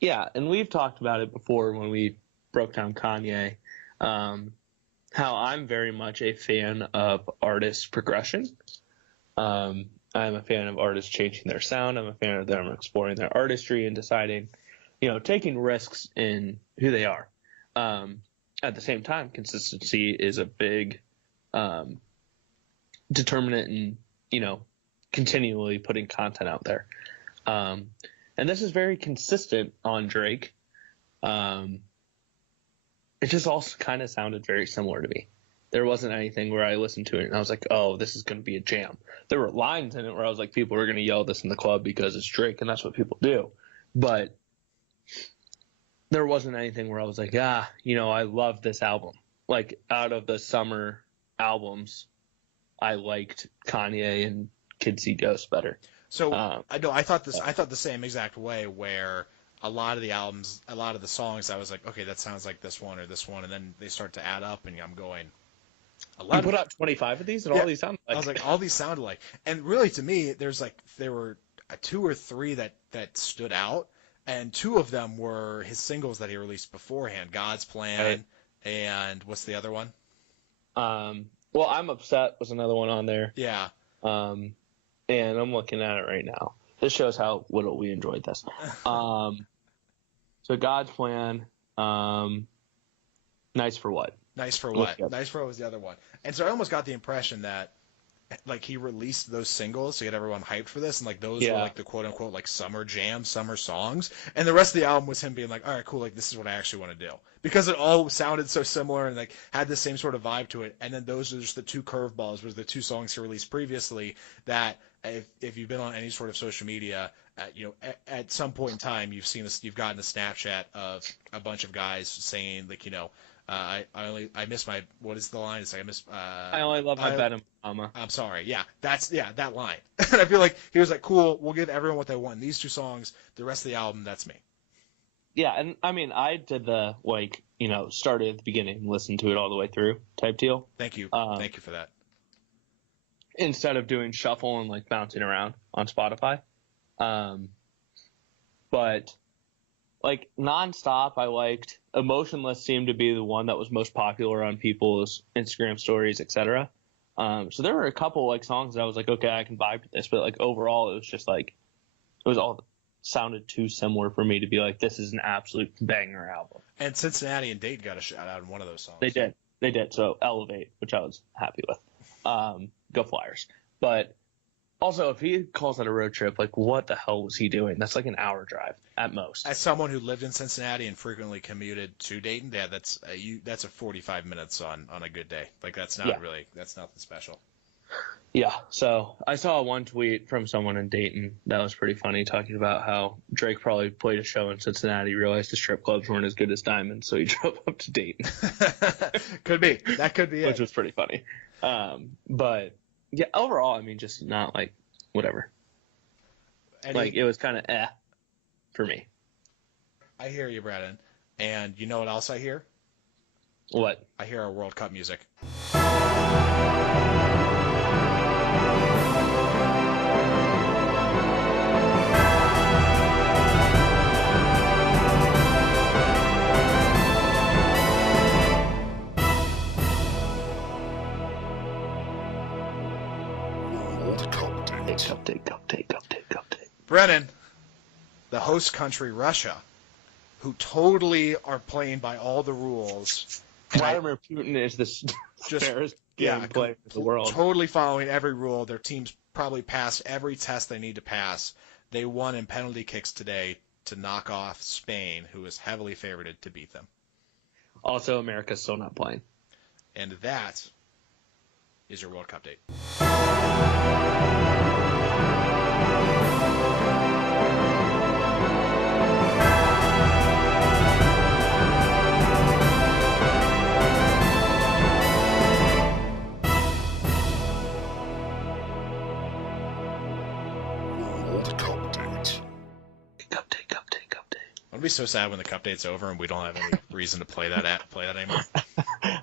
Yeah, and we've talked about it before when we broke down Kanye. How I'm very much a fan of artist progression. I'm a fan of artists changing their sound. I'm a fan of them exploring their artistry and deciding, taking risks in who they are. At the same time, consistency is a big determinant in, continually putting content out there. And this is very consistent on Drake. It just also kind of sounded very similar to me. There wasn't anything where I listened to it and I was like, oh, this is going to be a jam. There were lines in it where I was like, people are going to yell this in the club because it's Drake and that's what people do. But there wasn't anything where I was like, I love this album. Like, out of the summer albums, I liked Kanye and Kids See Ghosts better. So I thought the same exact way, where a lot of the songs, I was like, okay, that sounds like this one or this one, and then they start to add up, and I'm going. You put out 25 of these, and all these sound like. I was like, all these sounded like, and really to me, there were 2 or 3 that stood out, and 2 of them were his singles that he released beforehand, God's Plan, right. And what's the other one? Well, I'm Upset was another one on there. Yeah. And I'm looking at it right now. This shows how little we enjoyed this. So God's Plan, Nice for What? Nice for What? Nice for What was the other one. And so I almost got the impression that, like, he released those singles to get everyone hyped for this, and like those were like the quote unquote like summer jam, summer songs, and the rest of the album was him being like, all right, cool, like this is what I actually want to do, because it all sounded so similar and like had the same sort of vibe to it. And then those are just the 2 curveballs, was the 2 songs he released previously that if you've been on any sort of social media, at some point in time you've gotten a Snapchat of a bunch of guys saying like, I miss my, what is the line? It's like I only love my Venom mama. I'm sorry. Yeah, that line. And I feel like he was like, cool, we'll give everyone what they want in these 2 songs. The rest of the album, that's me. Yeah, and I mean, I did the started at the beginning, listened to it all the way through type deal. Thank you. Thank you for that. Instead of doing shuffle and like bouncing around on Spotify. But like nonstop, I liked. Emotionless seemed to be the one that was most popular on people's Instagram stories, etc. So there were a couple like songs that I was like, okay, I can vibe with this, but like overall, it was just like it was all sounded too similar for me to be like, this is an absolute banger album. And Cincinnati and Dayton got a shout out in one of those songs. They did. So Elevate, which I was happy with. Go Flyers. But also, if he calls that a road trip, like what the hell was he doing? That's like an hour drive at most. As someone who lived in Cincinnati and frequently commuted to Dayton, yeah, that's a 45 minutes on a good day. Like that's nothing special. Yeah. So I saw one tweet from someone in Dayton that was pretty funny, talking about how Drake probably played a show in Cincinnati, realized the strip clubs weren't as good as Diamond, so he drove up to Dayton. Could be. That could be it. Which was pretty funny. But yeah, overall, I mean, just not like whatever. Like it was kind of for me. I hear you, Brennan. And you know what else I hear? What? I hear our World Cup music. Cupdate. Brennan, the host country, Russia, who totally are playing by all the rules. Vladimir Putin is the fairest game player in the world. Totally following every rule. Their team's probably passed every test they need to pass. They won in penalty kicks today to knock off Spain, who is heavily favorited to beat them. Also, America's still not playing. And that is your World Cup date. I'll be so sad when the cup date's over and we don't have any reason to play that anymore.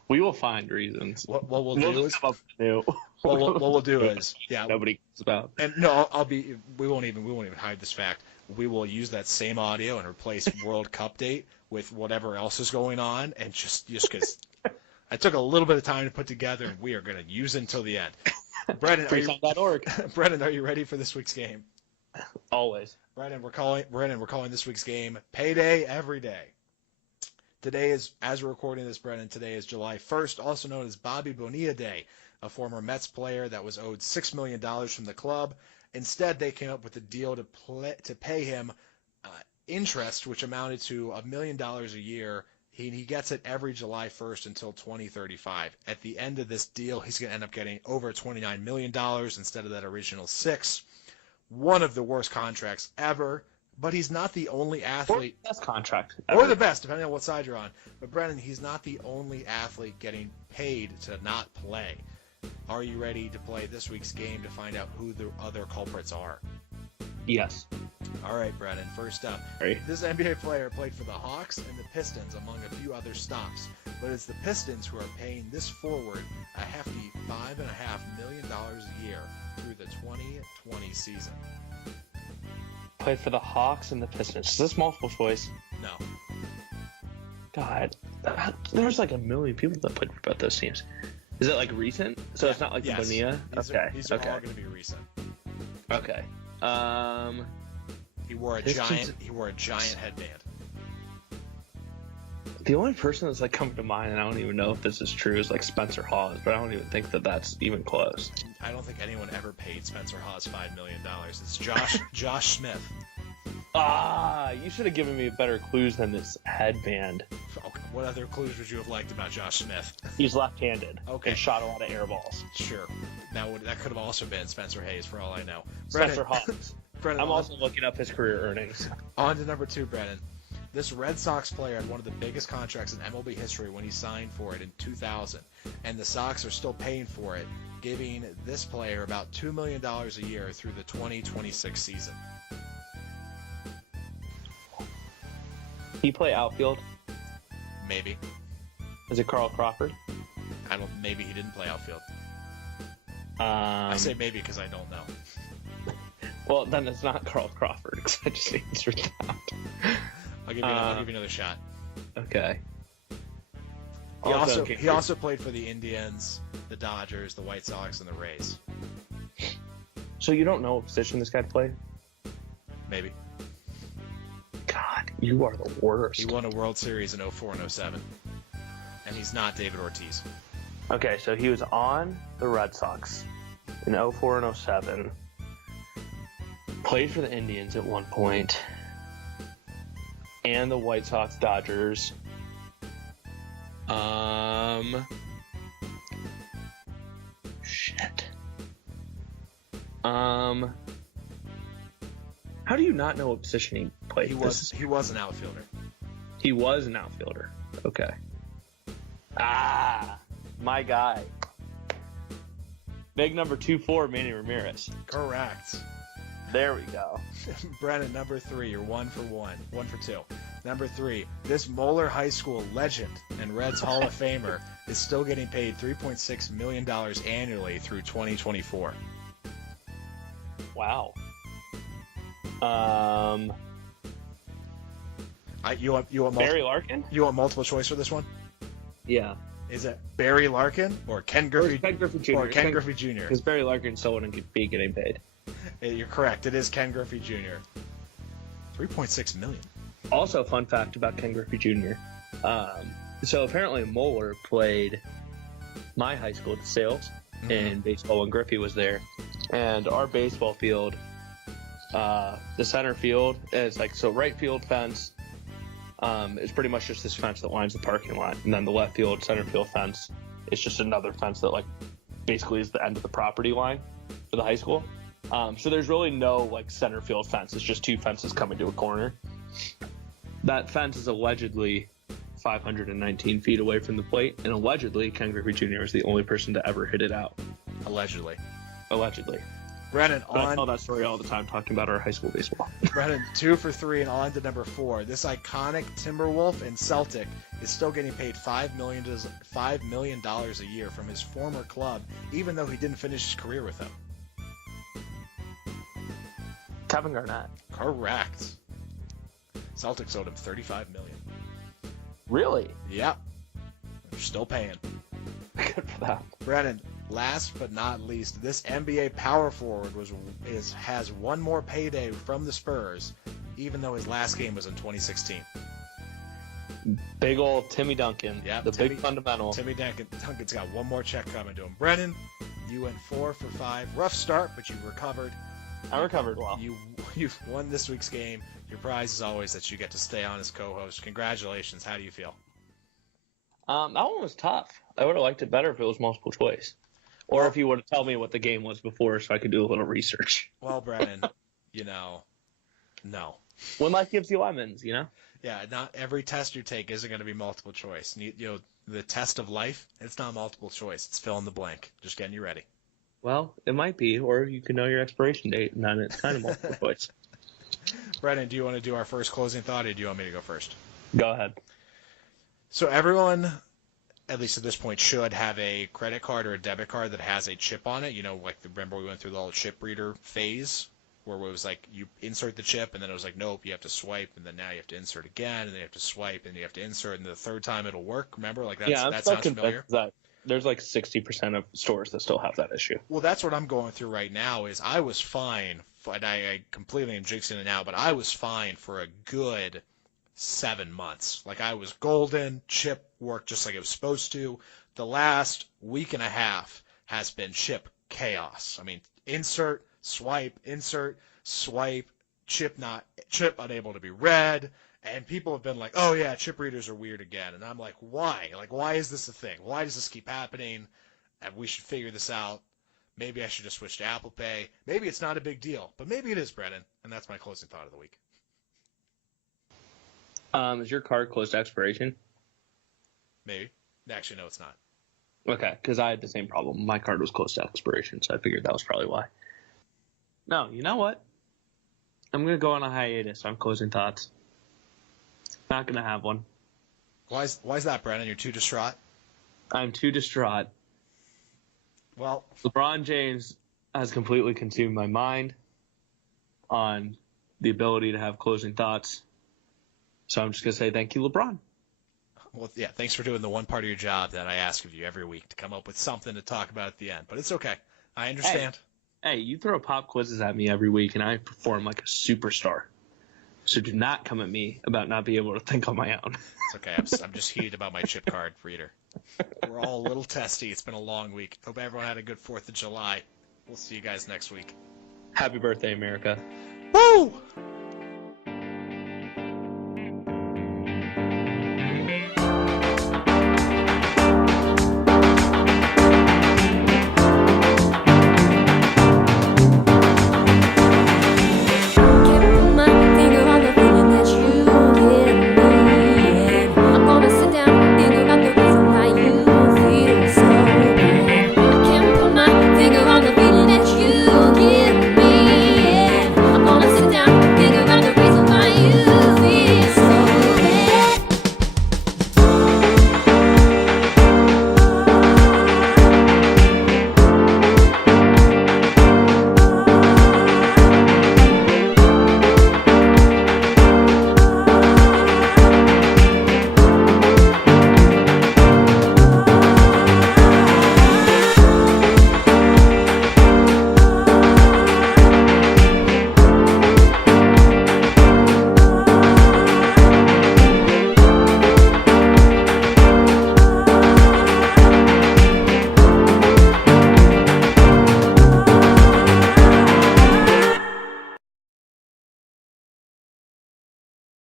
We will find reasons. What we'll do is come up with new. what we'll do is nobody cares about. And no, we won't even hide this fact. We will use that same audio and replace World Cupdate with whatever else is going on, and just because I took a little bit of time to put together, and we are going to use it until the end. Brennan, Brennan, are you ready for this week's game? Always. Brennan, we're calling this week's game Payday Every Day. Today is, as we're recording this, Brennan, today is July 1st, also known as Bobby Bonilla Day, a former Mets player that was owed $6 million from the club. Instead, they came up with a deal to pay him interest, which amounted to $1 million a year. He gets it every July 1st until 2035. At the end of this deal, he's going to end up getting over $29 million instead of that original $6. One of the worst contracts ever, but he's not the only athlete. Or the best contract ever. Or the best, depending on what side you're on. But Brennan, he's not the only athlete getting paid to not play. Are you ready to play this week's game to find out who the other culprits are? Yes. All right, Brennan, first up. Right. This NBA player played for the Hawks and the Pistons, among a few other stops. But it's the Pistons who are paying this forward a hefty $5.5 million a year through the 2020 season. Played for the Hawks and the Pistons. Is this multiple choice? No. God. There's like a million people that played for both those teams. Is it like recent? So it's not like yes. Bonilla? These are all going to be recent. Okay. He wore a giant headband. The only person that's like coming to mind, and I don't even know if this is true, is like Spencer Hawes, but I don't even think that that's even close. I don't think anyone ever paid Spencer Hawes $5 million. It's Josh Smith. You should have given me better clues than this headband. Okay. What other clues would you have liked about Josh Smith? He's left-handed. Okay. And shot a lot of air balls. Sure. That could have also been Spencer Hayes, for all I know. Spencer Hawes. Brennan, I'm also looking up his career earnings. On to number 2, Brennan. This Red Sox player had one of the biggest contracts in MLB history when he signed for it in 2000, and the Sox are still paying for it, giving this player about $2 million a year through the 2026 season. He play outfield? Maybe. Is it Carl Crawford? Maybe he didn't play outfield. I say maybe because I don't know. Well, then it's not Carl Crawford because I just answered that. I'll give you another shot. Okay. He also played for the Indians, the Dodgers, the White Sox, and the Rays. So you don't know what position this guy played? Maybe. God, you are the worst. He won a World Series in 04 and 07. And he's not David Ortiz. Okay, so he was on the Red Sox in 04 and 07. Played for the Indians at one point. And the White Sox, Dodgers. Shit. How do you not know what position he played? He was an outfielder. He was an outfielder. Okay. My guy. Big number 2-4, Manny Ramirez. Correct. There we go. Brennan, number 3. You're 1 for 1. 1 for 2. Number 3. This Moeller High School legend and Reds Hall of Famer is still getting paid $3.6 million annually through 2024. Wow. You want Barry Larkin? You want multiple choice for this one? Yeah. Is it Barry Larkin or Ken Griffey? Ken Griffey Jr. Or Ken Griffey Jr. Because Barry Larkin still wouldn't be getting paid. You're correct. It is Ken Griffey Jr. $3.6 million. Also, fun fact about Ken Griffey Jr. So apparently Moeller played my high school at DeSales in baseball when Griffey was there. And our baseball field, the center field is like, so right field fence is pretty much just this fence that lines the parking lot. And then the left field, center field fence is just another fence that like basically is the end of the property line for the high school. So there's really no like center field fence. It's just two fences coming to a corner. That fence is allegedly 519 feet away from the plate, and allegedly Ken Griffey Jr. was the only person to ever hit it out. Allegedly. Brennan, But I tell that story all the time talking about our high school baseball. Brennan, 2 for 3 and on to number 4. This iconic Timberwolf and Celtic is still getting paid $5 million a year from his former club, even though he didn't finish his career with them. Kevin Garnett. Correct. Celtics owed him $35 million. Really? Yep. They're still paying. Good for that. Brennan, last but not least, this NBA power forward has one more payday from the Spurs, even though his last game was in 2016. Big old Timmy Duncan. Yep, Big fundamental. Timmy Duncan's got one more check coming to him. Brennan, you went 4 for 5. Rough start, but you recovered. I recovered well. You've won this week's game. Your prize is always that you get to stay on as co-host. Congratulations. How do you feel? That one was tough. I would have liked it better if it was multiple choice. Or if you would have told me what the game was before so I could do a little research. Well, Brennan, no. When life gives you lemons, Yeah, not every test you take isn't going to be multiple choice. The test of life, it's not multiple choice. It's fill in the blank. Just getting you ready. Well, it might be, or you can know your expiration date, and then it's kind of multiple choice. Brennan, do you want to do our first closing thought, or do you want me to go first? Go ahead. So everyone, at least at this point, should have a credit card or a debit card that has a chip on it. Remember we went through the whole chip reader phase, where it was like you insert the chip, and then it was like, nope, you have to swipe, and then now you have to insert again, and then you have to swipe, and you have to insert, and the third time it'll work. Remember, that sounds familiar. That there's like 60% of stores that still have that issue. Well, that's what I'm going through right now. Is I was fine, and I completely am jinxing it now, but I was fine for a good 7 months. Like I was golden, chip worked just like it was supposed to. The last week and a half has been chip chaos. I mean, insert, swipe, chip unable to be read. And people have been like, oh, yeah, chip readers are weird again. And I'm like, why? Why is this a thing? Why does this keep happening? And we should figure this out. Maybe I should just switch to Apple Pay. Maybe it's not a big deal. But maybe it is, Brennan. And that's my closing thought of the week. Is your card close to expiration? Maybe. Actually, no, it's not. Okay, because I had the same problem. My card was close to expiration, so I figured that was probably why. No, you know what? I'm going to go on a hiatus on closing thoughts. Not going to have one. Why is that, Brennan? You're too distraught? I'm too distraught. Well, LeBron James has completely consumed my mind on the ability to have closing thoughts. So I'm just going to say thank you, LeBron. Well, yeah, thanks for doing the one part of your job that I ask of you every week to come up with something to talk about at the end. But it's okay. I understand. Hey, you throw pop quizzes at me every week, and I perform like a superstar. So do not come at me about not being able to think on my own. It's okay. I'm just heated about my chip card reader. We're all a little testy. It's been a long week. Hope everyone had a good 4th of July. We'll see you guys next week. Happy birthday, America. Woo!